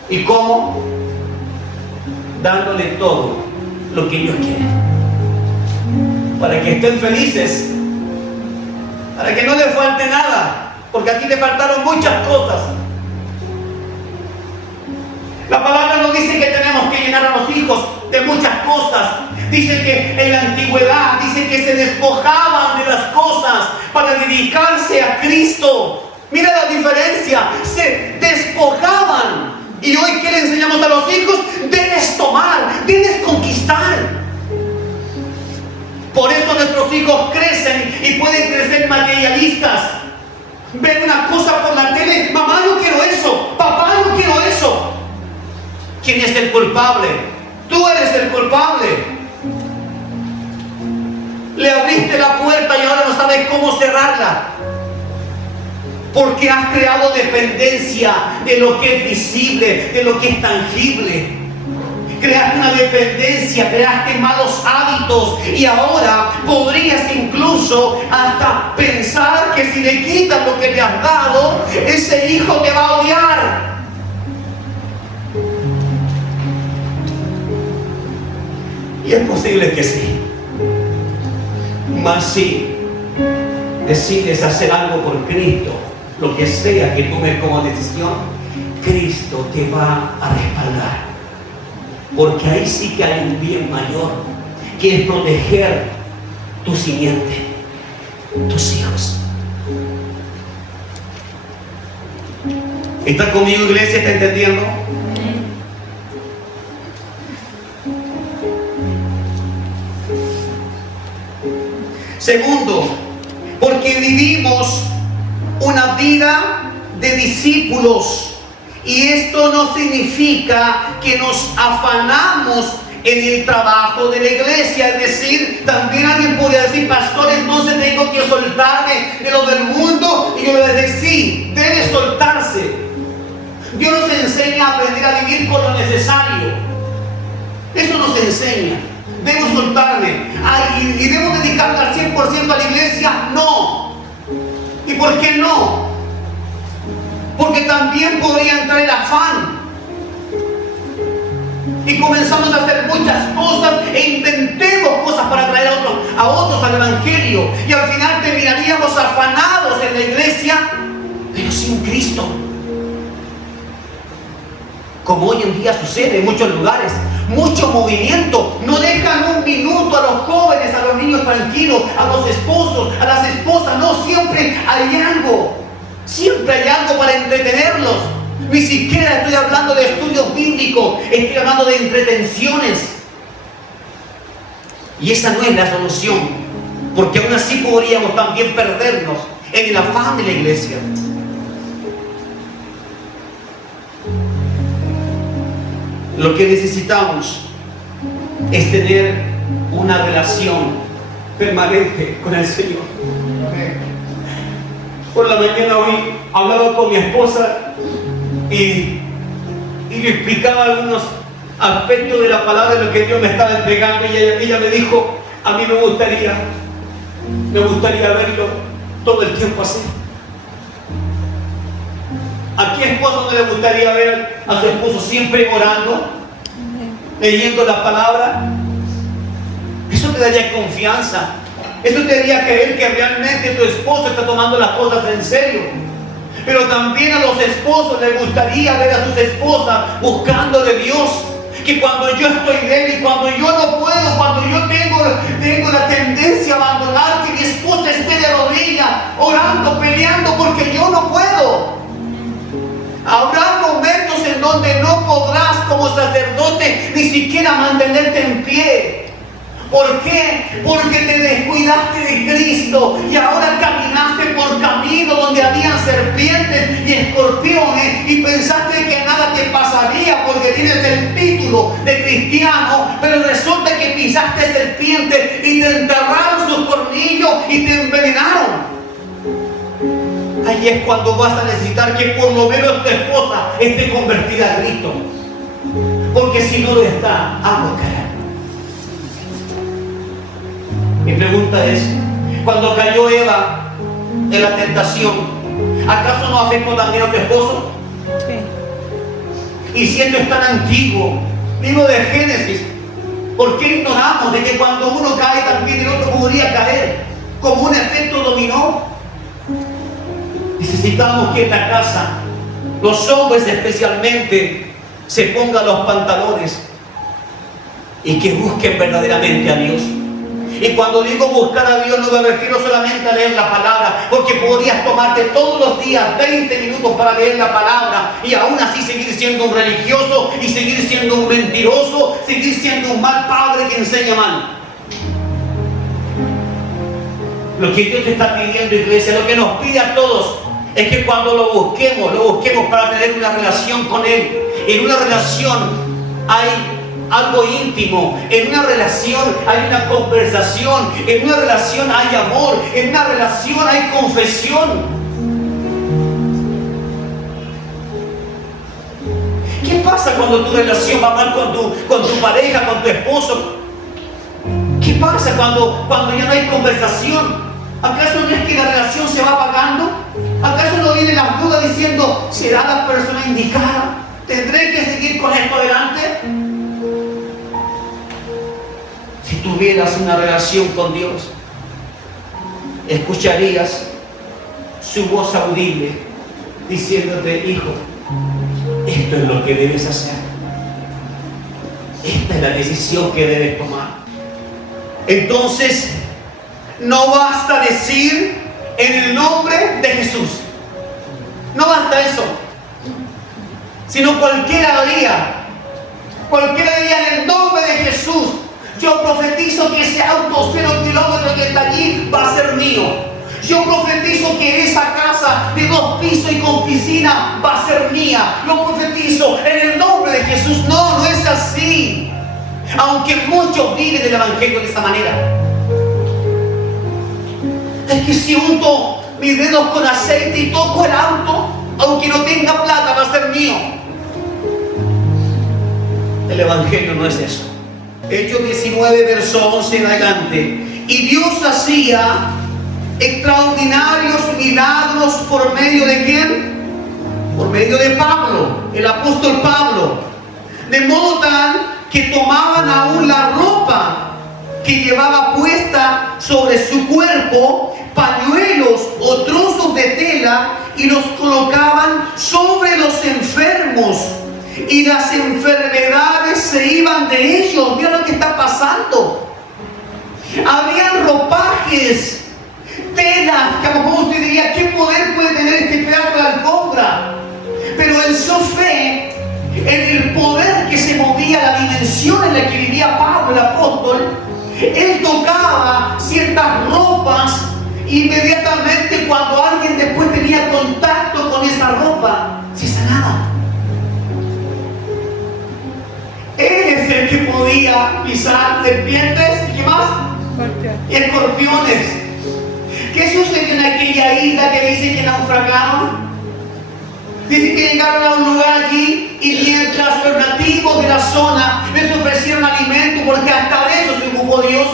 ¿Y cómo? Dándole todo lo que ellos quieren, para que estén felices, para que no les falte nada, porque aquí le faltaron muchas cosas. La palabra nos dice que tenemos que llenar a los hijos de muchas cosas, Dice que en la antigüedad, dice que se despojaban de las cosas para dedicarse a Cristo. Mira la diferencia, se despojaban. Y hoy, ¿qué le enseñamos a los hijos? Debes tomar, debes conquistar. Por eso nuestros hijos crecen y pueden crecer materialistas. Ven una cosa por la tele, mamá, no quiero eso, papá, no quiero eso. ¿Quién es el culpable? Tú eres el culpable. Le abriste la puerta y ahora no sabes cómo cerrarla. Porque has creado dependencia de lo que es visible, de lo que es tangible. Creaste una dependencia, creaste malos hábitos y ahora podrías incluso hasta pensar que si le quitas lo que te has dado, ese hijo te va a odiar. Y es posible que sí. Mas si decides hacer algo por Cristo, lo que sea que tomes como decisión, Cristo te va a respaldar. Porque ahí sí que hay un bien mayor, que es proteger tu simiente, tus hijos. ¿Está conmigo, iglesia? ¿Está entendiendo? Segundo, porque vivimos una vida de discípulos. Y esto no significa que nos afanamos en el trabajo de la iglesia. Es decir, también alguien podría decir, pastor, entonces tengo que soltarme de lo del mundo. Y yo le voy a decir, sí, debe soltarse. Dios nos enseña a aprender a vivir con lo necesario. Eso nos enseña. Debo soltarme. ¿Y debo dedicarme al 100% a la iglesia? No. ¿Y por qué no? Porque también podría entrar el afán y comenzamos a hacer muchas cosas e inventemos cosas para traer a otros al evangelio, y al final terminaríamos afanados en la iglesia pero sin Cristo, como hoy en día sucede en muchos lugares. Mucho movimiento, no dejan un minuto a los jóvenes, a los niños tranquilos, a los esposos, a las esposas. No, siempre hay algo. Siempre hay algo para entretenerlos. Ni siquiera estoy hablando de estudios bíblicos, estoy hablando de entretenciones. Y esa no es la solución, porque aún así podríamos también perdernos en el afán de la iglesia. Lo que necesitamos es tener una relación permanente con el Señor. Por la mañana hoy hablaba con mi esposa y le explicaba algunos aspectos de la palabra, de lo que Dios me estaba entregando, y ella me dijo, a mí me gustaría verlo todo el tiempo así. ¿A qué esposo no le gustaría ver a su esposo siempre orando, leyendo la palabra? Eso te daría confianza. Eso te haría creer que realmente tu esposo está tomando las cosas en serio. Pero también a los esposos les gustaría ver a sus esposas buscando de Dios. Que cuando yo estoy débil, cuando yo no puedo, cuando yo tengo la tendencia a abandonar, que mi esposa esté de rodillas, orando, peleando, porque yo no puedo. Habrá momentos en donde no podrás como sacerdote ni siquiera mantenerte en pie. ¿Por qué? Porque te descuidaste de Cristo y ahora caminaste por caminos donde habían serpientes y escorpiones y pensaste que nada te pasaría porque tienes el título de cristiano, pero resulta que pisaste serpientes y te enterraron sus cornillos y te envenenaron. Ahí es cuando vas a necesitar que por lo menos tu esposa esté convertida a Cristo, porque si no lo está, agua caerá. Mi pregunta es, cuando cayó Eva en la tentación, ¿acaso no afectó también a tu esposo? Sí. Y si esto es tan antiguo, libro de Génesis, ¿por qué ignoramos de que cuando uno cae también el otro podría caer? Como un efecto dominó. Necesitamos que en la casa, los hombres especialmente, se pongan los pantalones y que busquen verdaderamente a Dios. Y cuando digo buscar a Dios, no me refiero solamente a leer la palabra, porque podrías tomarte todos los días 20 minutos para leer la palabra y aún así seguir siendo un religioso y seguir siendo un mentiroso, seguir siendo un mal padre que enseña mal. Lo que Dios te está pidiendo, iglesia, lo que nos pide a todos, es que cuando lo busquemos para tener una relación con Él. En una relación hay algo íntimo, en una relación hay una conversación, en una relación hay amor, en una relación hay confesión. ¿Qué pasa cuando tu relación va mal con tu pareja, con tu esposo? ¿Qué pasa cuando ya no hay conversación? ¿Acaso no es que la relación se va apagando? ¿Acaso no viene la duda diciendo, ¿será la persona indicada? ¿Tendré que seguir con esto adelante? Si tuvieras una relación con Dios, escucharías su voz audible diciéndote, hijo, esto es lo que debes hacer. Esta es la decisión que debes tomar. Entonces, no basta decir en el nombre de Jesús. No basta eso. Sino cualquiera diría en el nombre de Jesús. Yo profetizo que ese auto 0 kilómetros que está allí va a ser mío. Yo profetizo que esa casa de 2 pisos y con piscina va a ser mía. Yo profetizo en el nombre de Jesús. No, no es así. Aunque muchos viven el evangelio de esa manera. Es que si unto mis dedos con aceite y toco el auto, aunque no tenga plata, va a ser mío. El evangelio no es eso. Hechos 19, verso 11 en adelante. Y Dios hacía extraordinarios milagros por medio de ¿quién? Por medio de Pablo, el apóstol Pablo. De modo tal que tomaban aún la ropa que llevaba puesta sobre su cuerpo, pañuelos o trozos de tela, y los colocaban sobre los enfermos, y las enfermedades se iban de ellos. Mira lo que está pasando. Habían ropajes, telas, que a lo mejor usted diría, ¿qué poder puede tener este pedazo de alfombra? Pero en su fe, en el poder que se movía, la dimensión en la que vivía Pablo, el apóstol, él tocaba ciertas ropas. Inmediatamente cuando alguien después tenía contacto con esa ropa, se sanaba. Él es el que podía pisar serpientes y ¿qué más? Escorpiones. ¿Qué sucedió en aquella isla que dice que naufragaron? Dice que llegaron a un lugar allí y mientras los nativos de la zona les ofrecieron alimento, porque hasta de eso se ocupó Dios.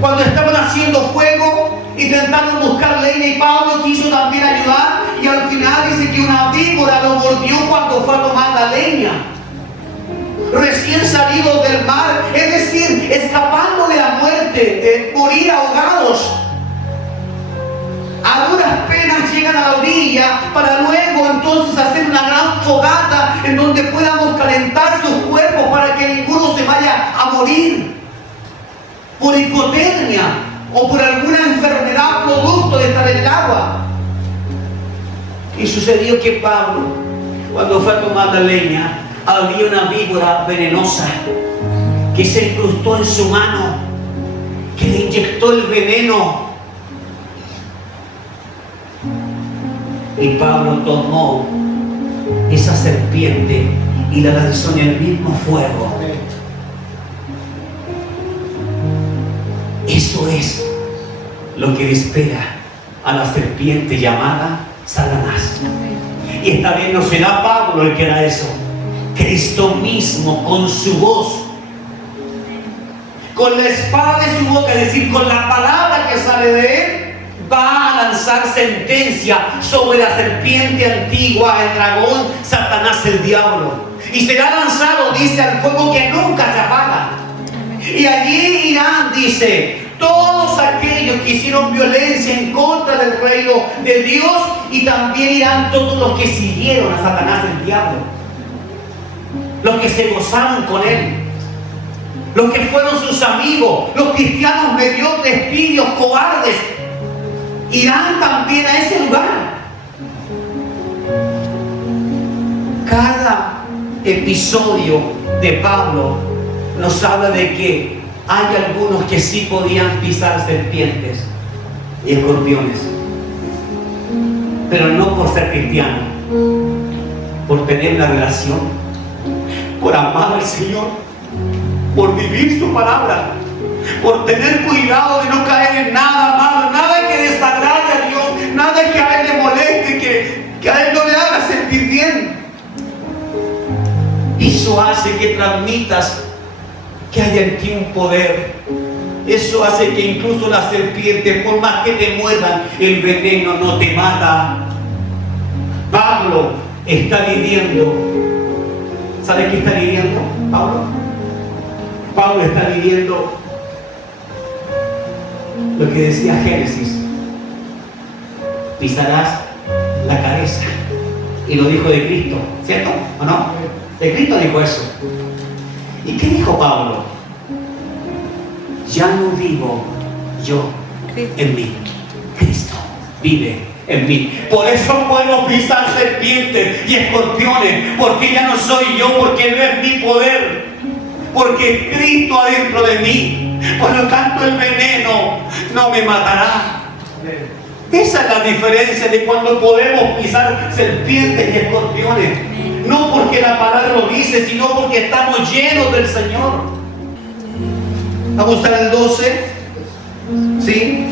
Cuando estaban haciendo fuego, intentaron buscar leña y Pablo quiso también ayudar, y al final dice que una víbora lo mordió cuando fue a tomar la leña. Recién salidos del mar, es decir, escapando de la muerte, de morir ahogados. A duras penas llegan a la orilla para luego entonces hacer una gran fogata en donde podamos calentar sus cuerpos para que ninguno se vaya a morir por hipotermia o por alguna enfermedad producto de estar en el agua. Y sucedió que Pablo, cuando fue a tomar la leña, había una víbora venenosa que se incrustó en su mano, que le inyectó el veneno. Y Pablo tomó esa serpiente y la lanzó en el mismo fuego. Eso es lo que le espera a la serpiente llamada Satanás. Y esta vez no será Pablo el que hará eso. Cristo mismo, con su voz, con la espada de su boca, es decir, con la palabra que sale de él, va a lanzar sentencia sobre la serpiente antigua, el dragón, Satanás, el diablo. Y será lanzado, dice, al fuego que nunca se apaga. Y allí irán, dice, todos aquellos que hicieron violencia en contra del reino de Dios, y también irán todos los que siguieron a Satanás, el diablo. los que se gozaron con él, los que fueron sus amigos, los cristianos mediocres, tibios, cobardes, irán también a ese lugar. Cada episodio de Pablo nos habla de que hay algunos que sí podían pisar serpientes y escorpiones, pero no por ser cristiano, por tener una relación, por amar al Señor, por vivir su palabra, por tener cuidado de no caer en nada malo, nada que desagrade a Dios, nada que a Él le moleste, que a Él no le haga sentir bien. Eso hace que transmitas que hay en ti un poder. Eso hace que incluso la serpiente, por más que te muerdan, el veneno no te mata. Pablo está viviendo. ¿Sabe qué está viviendo Pablo? Pablo está viviendo lo que decía Génesis: pisarás la cabeza. Y lo dijo de Cristo, ¿cierto o no? De Cristo dijo eso. ¿Y qué dijo Pablo? Ya no vivo yo en mí, Cristo vive en mí. Por eso puedo pisar serpientes y escorpiones, porque ya no soy yo, porque no es mi poder, porque Cristo adentro de mí. Por lo tanto, el veneno no me matará. Esa es la diferencia de cuando podemos pisar serpientes y escorpiones. No porque la palabra lo dice, sino porque estamos llenos del Señor. Vamos al 12. ¿Sí?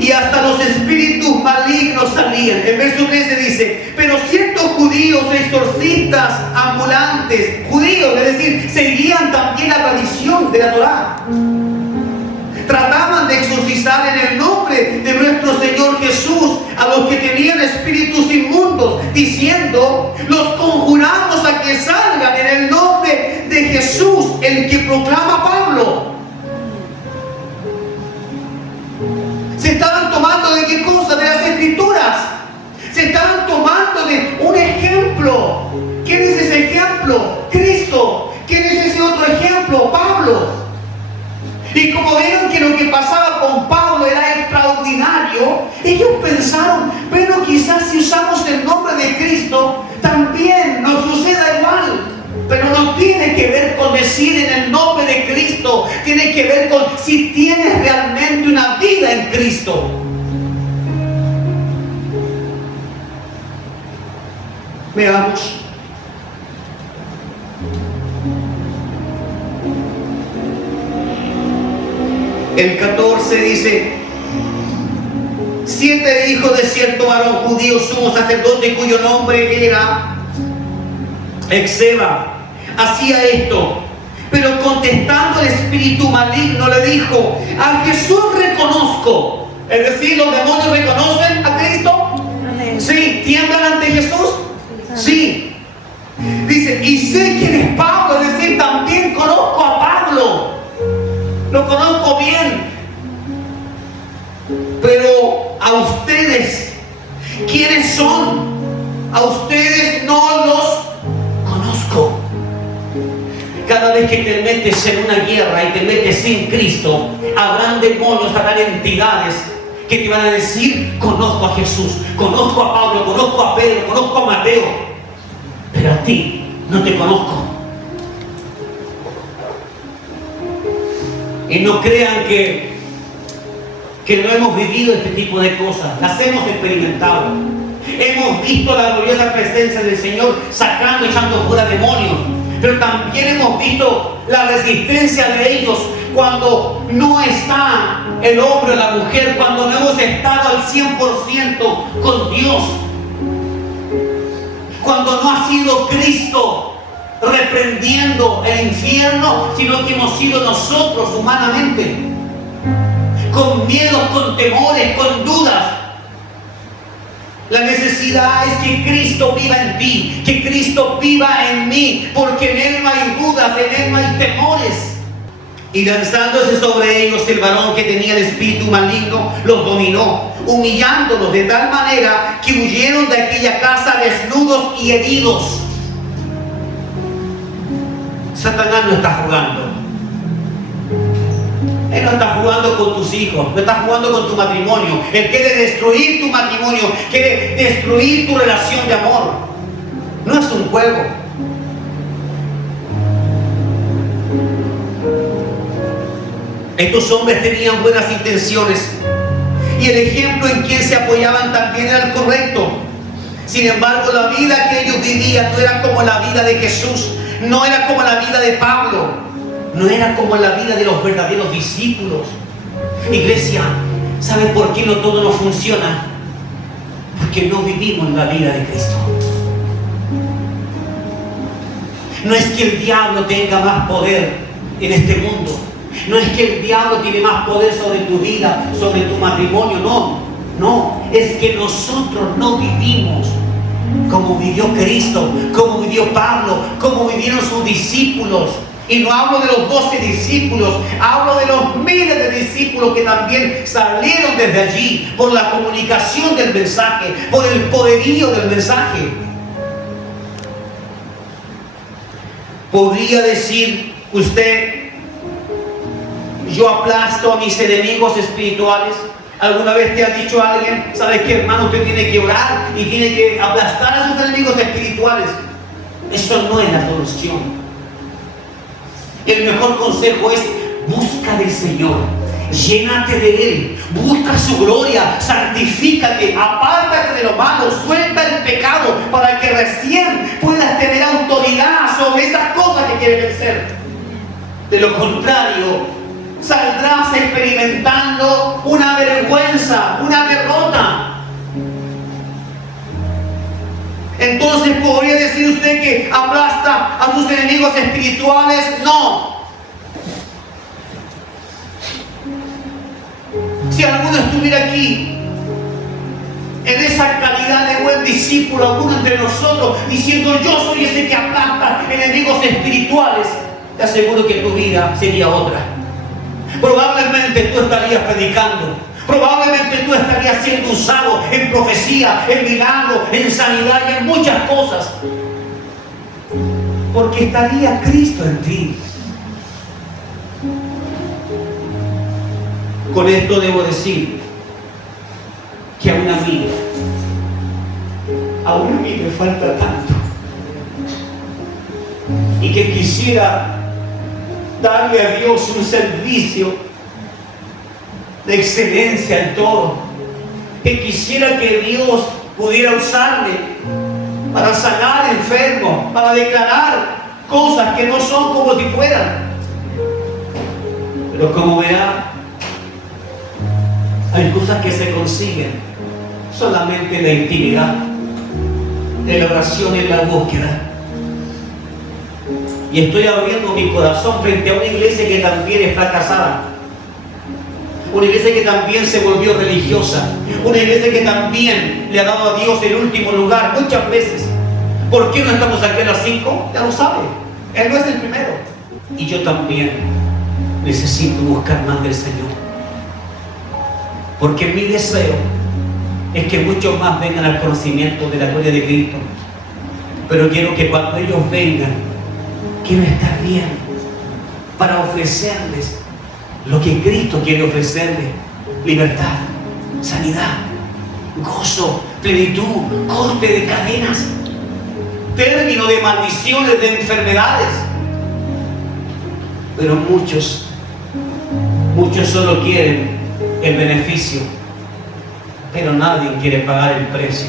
Y hasta los espíritus malignos salían. El verso 13 dice: pero ciertos judíos exorcistas ambulantes, judíos, es decir, seguían también la tradición de la Torá, trataban de exorcizar en el nombre de nuestro Señor Jesús a los que tenían espíritus inmundos, diciendo: los conjuramos a que salgan en el nombre de Jesús, el que proclama Pablo. Se estaban tomando ¿de qué cosa? De las Escrituras. Se estaban tomando de un ejemplo. ¿Quién es ese ejemplo? Cristo. ¿Quién es ese otro ejemplo? Pablo. Y como vieron que lo que pasaba con Pablo era extraordinario, ellos pensaron: bueno, quizás si usamos el nombre de Cristo, también nos suceda igual. Pero no tiene que ver con decir en el nombre de Cristo, tiene que ver con si tienes realmente una vida en Cristo. Veamos. El 14 dice: 7 hijos de cierto varón judío sumo sacerdote, cuyo nombre era Esceva, hacía esto. Pero contestando el espíritu maligno le dijo: a Jesús reconozco. Es decir, ¿los demonios reconocen a Cristo? Amén. Sí. ¿Tiemblan ante Jesús? Sí. Dice: y sé quién es Pablo. Es decir, también conozco a Pablo, lo conozco bien. Pero a ustedes, ¿quiénes son? A ustedes no los conozco. Cada vez que te metes en una guerra y te metes sin Cristo, habrán demonios, habrán entidades que te van a decir: conozco a Jesús, conozco a Pablo, conozco a Pedro, conozco a Mateo, pero a ti no te conozco. Y no crean que no hemos vivido este tipo de cosas. Las hemos experimentado. Hemos visto la gloriosa presencia del Señor sacando, echando fuera demonios. Pero también hemos visto la resistencia de ellos cuando no está el hombre o la mujer, cuando no hemos estado al 100% con Dios, cuando no ha sido Cristo reprendiendo el infierno, sino que hemos sido nosotros humanamente, con miedos, con temores, con dudas. La necesidad es que Cristo viva en ti, que Cristo viva en mí, porque en Él no hay dudas, en Él no hay temores. Y lanzándose sobre ellos, el varón que tenía el espíritu maligno los dominó, humillándolos de tal manera que huyeron de aquella casa desnudos y heridos. Satanás no está jugando. Él no está jugando con tus hijos, no está jugando con tu matrimonio. Él quiere destruir tu matrimonio, quiere destruir tu relación de amor. No es un juego. Estos hombres tenían buenas intenciones y el ejemplo en quien se apoyaban también era el correcto. Sin embargo, la vida que ellos vivían no era como la vida de Jesús, no era como la vida de Pablo, no era como la vida de los verdaderos discípulos. Iglesia, ¿sabe por qué no todo nos funciona? Porque no vivimos la vida de Cristo. No es que el diablo tenga más poder en este mundo. No es que el diablo tiene más poder sobre tu vida, sobre tu matrimonio. No, es que nosotros no vivimos como vivió Cristo, como vivió Pablo, como vivieron sus discípulos. Y no hablo de los 12 discípulos, hablo de los miles de discípulos que también salieron desde allí por la comunicación del mensaje, por el poderío del mensaje. Podría decir usted: yo aplasto a mis enemigos espirituales. ¿Alguna vez te ha dicho alguien: sabes qué, hermano, usted tiene que orar y tiene que aplastar a sus enemigos espirituales? Eso no es la solución. El mejor consejo es: busca del Señor, llénate de Él, busca su gloria, santifícate, apártate de lo malo, suelta el pecado para que recién puedas tener autoridad sobre esas cosas que quieres vencer. De lo contrario, saldrás experimentando una vergüenza, una derrota. Entonces, ¿podría decir usted que aplasta a sus enemigos espirituales? No. Si alguno estuviera aquí en esa calidad de buen discípulo, alguno entre nosotros, diciendo: yo soy ese que aplasta enemigos espirituales, te aseguro que tu vida sería otra. Probablemente tú estarías predicando, probablemente tú estarías siendo usado en profecía, en milagro, en sanidad y en muchas cosas, porque estaría Cristo en ti. Con esto debo decir que aún a mí me falta tanto, y que quisiera darle a Dios un servicio de excelencia en todo, que quisiera que Dios pudiera usarme para sanar enfermos, para declarar cosas que no son como si fueran. Pero como verá, hay cosas que se consiguen solamente en la intimidad, en la oración y en la búsqueda. Y estoy abriendo mi corazón frente a una iglesia que también es fracasada, una iglesia que también se volvió religiosa, una iglesia que también le ha dado a Dios el último lugar muchas veces. ¿Por qué no estamos aquí a las 5? Ya lo sabe, Él no es el primero. Y yo también necesito buscar más del Señor, porque mi deseo es que muchos más vengan al conocimiento de la gloria de Cristo. Pero quiero que cuando ellos vengan, quiero estar bien para ofrecerles lo que Cristo quiere ofrecerles: libertad, sanidad, gozo, plenitud, corte de cadenas, término de maldiciones, de enfermedades. Pero muchos solo quieren el beneficio, pero nadie quiere pagar el precio.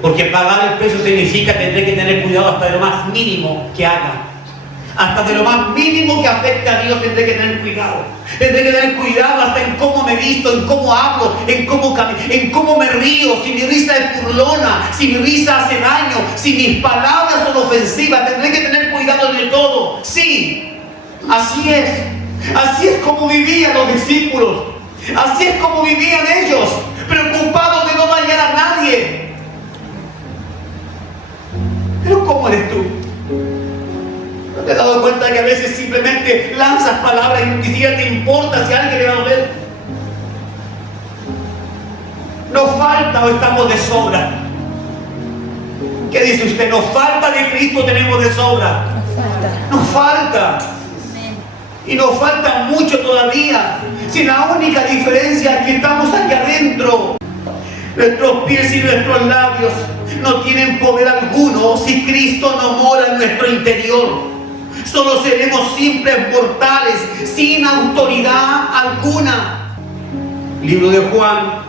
Porque pagar el precio significa que tendré que tener cuidado hasta de lo más mínimo que haga. Hasta de lo más mínimo que afecte a Dios tendré que tener cuidado. Tendré que tener cuidado hasta en cómo me visto, en cómo hablo, en cómo me río, si mi risa es burlona, si mi risa hace daño, si mis palabras son ofensivas. Tendré que tener cuidado de todo. Sí, así es. Así es como vivían los discípulos. Así es como vivían ellos, preocupados de no dañar a nadie. Pero ¿cómo eres tú? ¿No te has dado cuenta que a veces simplemente lanzas palabras y ni siquiera te importa si alguien le va a doler? ¿Nos falta o estamos de sobra? ¿Qué dice usted? ¿Nos falta de Cristo? Tenemos de sobra. Nos falta. Y nos falta mucho todavía. Si la única diferencia es que estamos aquí adentro. Nuestros pies y nuestros labios no tienen poder alguno si Cristo no mora en nuestro interior. Solo seremos simples mortales, sin autoridad alguna. Libro de Juan,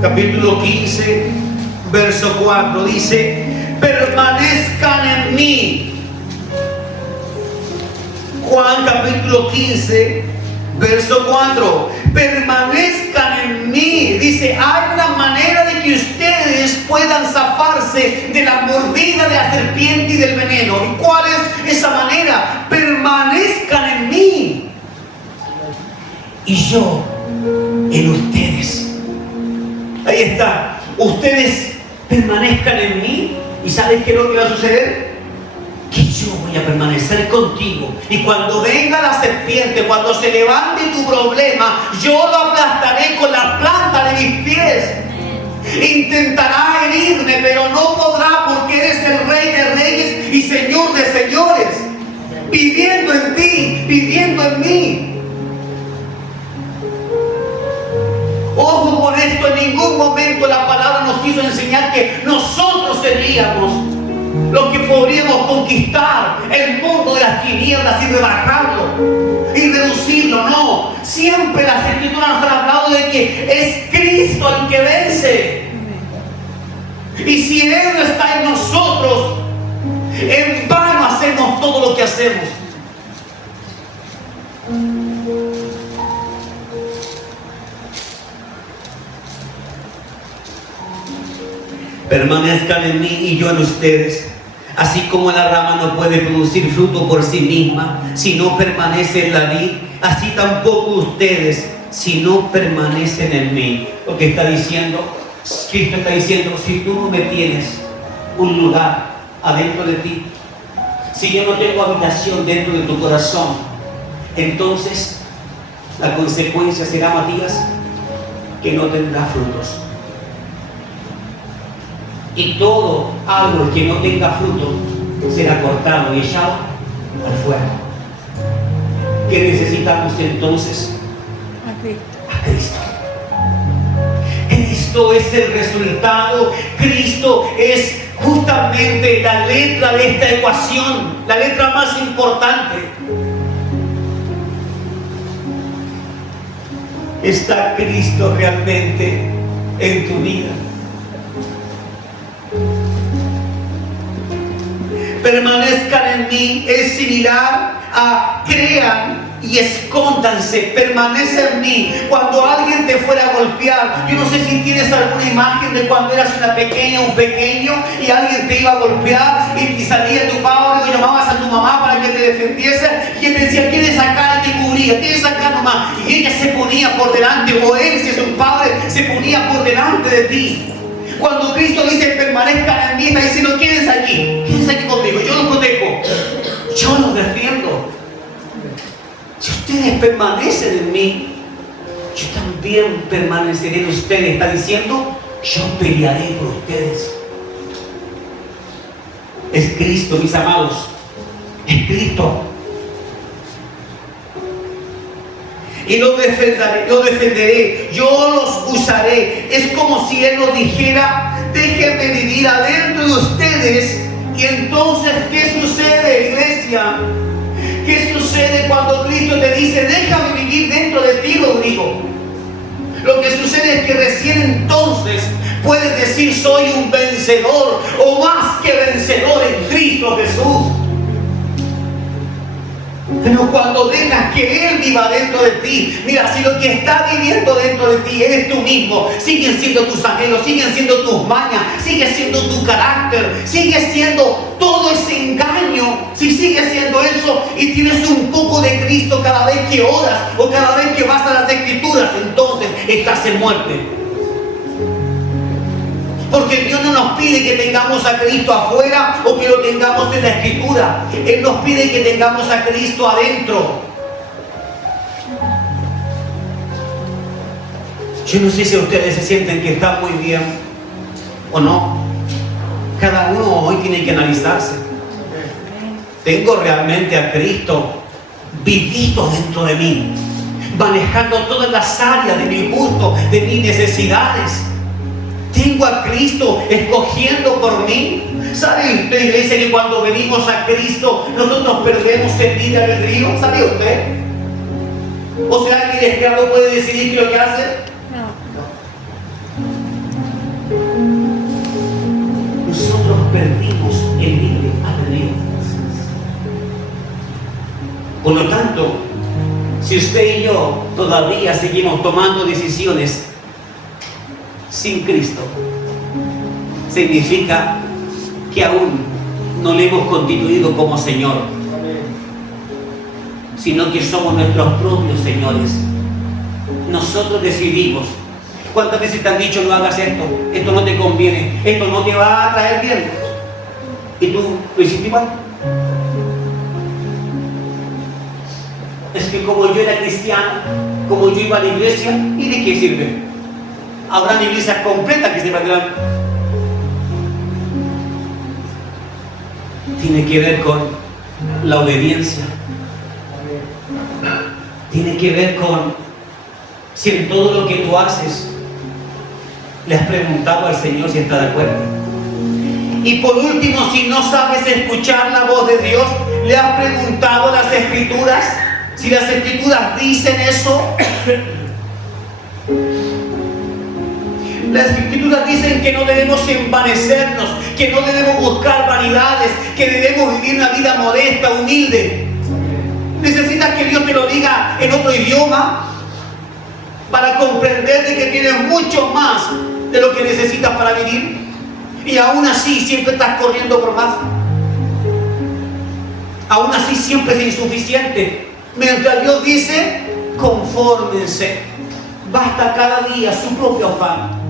capítulo 15, verso 4, dice: permanezcan en mí. Juan capítulo 15, verso 4, permanezcan en mí. Dice, hay una manera de que ustedes puedan zafarse de la mordida de la serpiente y del veneno. ¿Y cuál es esa manera? Permanezcan en mí y yo en ustedes. Ahí está. Ustedes permanezcan en mí. ¿Y sabes qué es lo que va a suceder? Que yo voy a permanecer contigo. Y cuando venga la serpiente, cuando se levante tu problema, yo lo aplastaré con la planta de mis pies. Intentará herirme, pero no podrá, porque eres el Rey de Reyes y Señor de Señores, viviendo en ti, viviendo en mí. Ojo con esto, en ningún momento la palabra nos quiso enseñar que nosotros seríamos los que podríamos conquistar el mundo de las tinieblas y rebajarlo y reducirlo. No, siempre las Escrituras nos han hablado de que es Cristo el que vence. Y si Él no está en nosotros, en vano hacemos todo lo que hacemos. Permanezcan en mí y yo en ustedes. Así como la rama no puede producir fruto por sí misma si no permanece en la vid, así tampoco ustedes si no permanecen en mí. Lo que está diciendo, Cristo está diciendo, si tú no me tienes un lugar adentro de ti, si yo no tengo habitación dentro de tu corazón, entonces la consecuencia será, Matías, que no tendrás frutos. Y todo árbol que no tenga fruto será cortado y echado al fuego. ¿Qué necesitamos entonces? A Cristo. Cristo es el resultado. Cristo es justamente la letra de esta ecuación, la letra más importante. ¿Está Cristo realmente en tu vida? Permanezcan en mí es similar a crean y escóndanse. Permanece en mí. Cuando alguien te fuera a golpear, yo no sé si tienes alguna imagen de cuando eras una pequeña, un pequeño, y alguien te iba a golpear y salía tu padre y llamabas a tu mamá para que te defendiese, y él decía, tienes acá, y te cubría, tienes acá nomás, y ella se ponía por delante, o él, si es un padre, se ponía por delante de ti. Cuando Cristo dice permanezcan en mí, está diciendo, quédense aquí conmigo, yo los protejo, yo los defiendo. Si ustedes permanecen en mí, yo también permaneceré en ustedes. Está diciendo, yo pelearé por ustedes. Es Cristo, mis amados, es Cristo. Y los defenderé, yo los usaré. Es como si Él nos dijera, déjenme vivir adentro de ustedes. Y entonces, ¿qué sucede, iglesia? ¿Qué sucede cuando Cristo te dice, déjame vivir dentro de ti, Rodrigo? Lo que sucede es que recién entonces puedes decir, soy un vencedor, o más que vencedor en Cristo Jesús. Pero cuando dejas que Él viva dentro de ti, mira, si lo que está viviendo dentro de ti eres tú mismo, siguen siendo tus anhelos, siguen siendo tus mañas, sigue siendo tu carácter, sigue siendo todo ese engaño. Si sigue siendo eso y tienes un poco de Cristo cada vez que oras o cada vez que vas a las Escrituras, entonces estás en muerte. Porque Dios no nos pide que tengamos a Cristo afuera o que lo tengamos en la Escritura. Él nos pide que tengamos a Cristo adentro. Yo no sé si ustedes se sienten que están muy bien, ¿O no? Cada uno hoy tiene que analizarse. ¿Tengo realmente a Cristo vivito dentro de mí, manejando todas las áreas de mi gusto, de mis necesidades? ¿Tengo a Cristo escogiendo por mí? ¿Sabe usted, iglesia, que cuando venimos a Cristo nosotros perdemos el libre albedrío? ¿Sabe usted? ¿O será que el esclavo puede decidir qué es lo que hace? No. Nosotros perdimos el libre albedrío. Por lo tanto, si usted y yo todavía seguimos tomando decisiones sin Cristo, significa que aún no le hemos constituido como Señor, sino que somos nuestros propios señores. Nosotros decidimos. ¿Cuántas veces te han dicho no hagas esto? Esto no te conviene, esto no te va a traer bien. ¿Y tú lo hiciste igual? Es que como yo era cristiano, como yo iba a la iglesia, ¿y de qué sirve? Habrán iglesias completas que se vendrán. Tiene que ver con la obediencia. Tiene que ver con si en todo lo que tú haces le has preguntado al Señor si está de acuerdo. Y por último, si no sabes escuchar la voz de Dios, le has preguntado a las Escrituras si las Escrituras dicen eso. Las Escrituras dicen que no debemos envanecernos, que no debemos buscar vanidades, que debemos vivir una vida modesta, humilde. ¿Necesitas que Dios te lo diga en otro idioma para comprender de que tienes mucho más de lo que necesitas para vivir? Y aún así siempre estás corriendo por más. Aún así siempre es insuficiente. Mientras Dios dice, confórmense. Basta cada día su propio afán.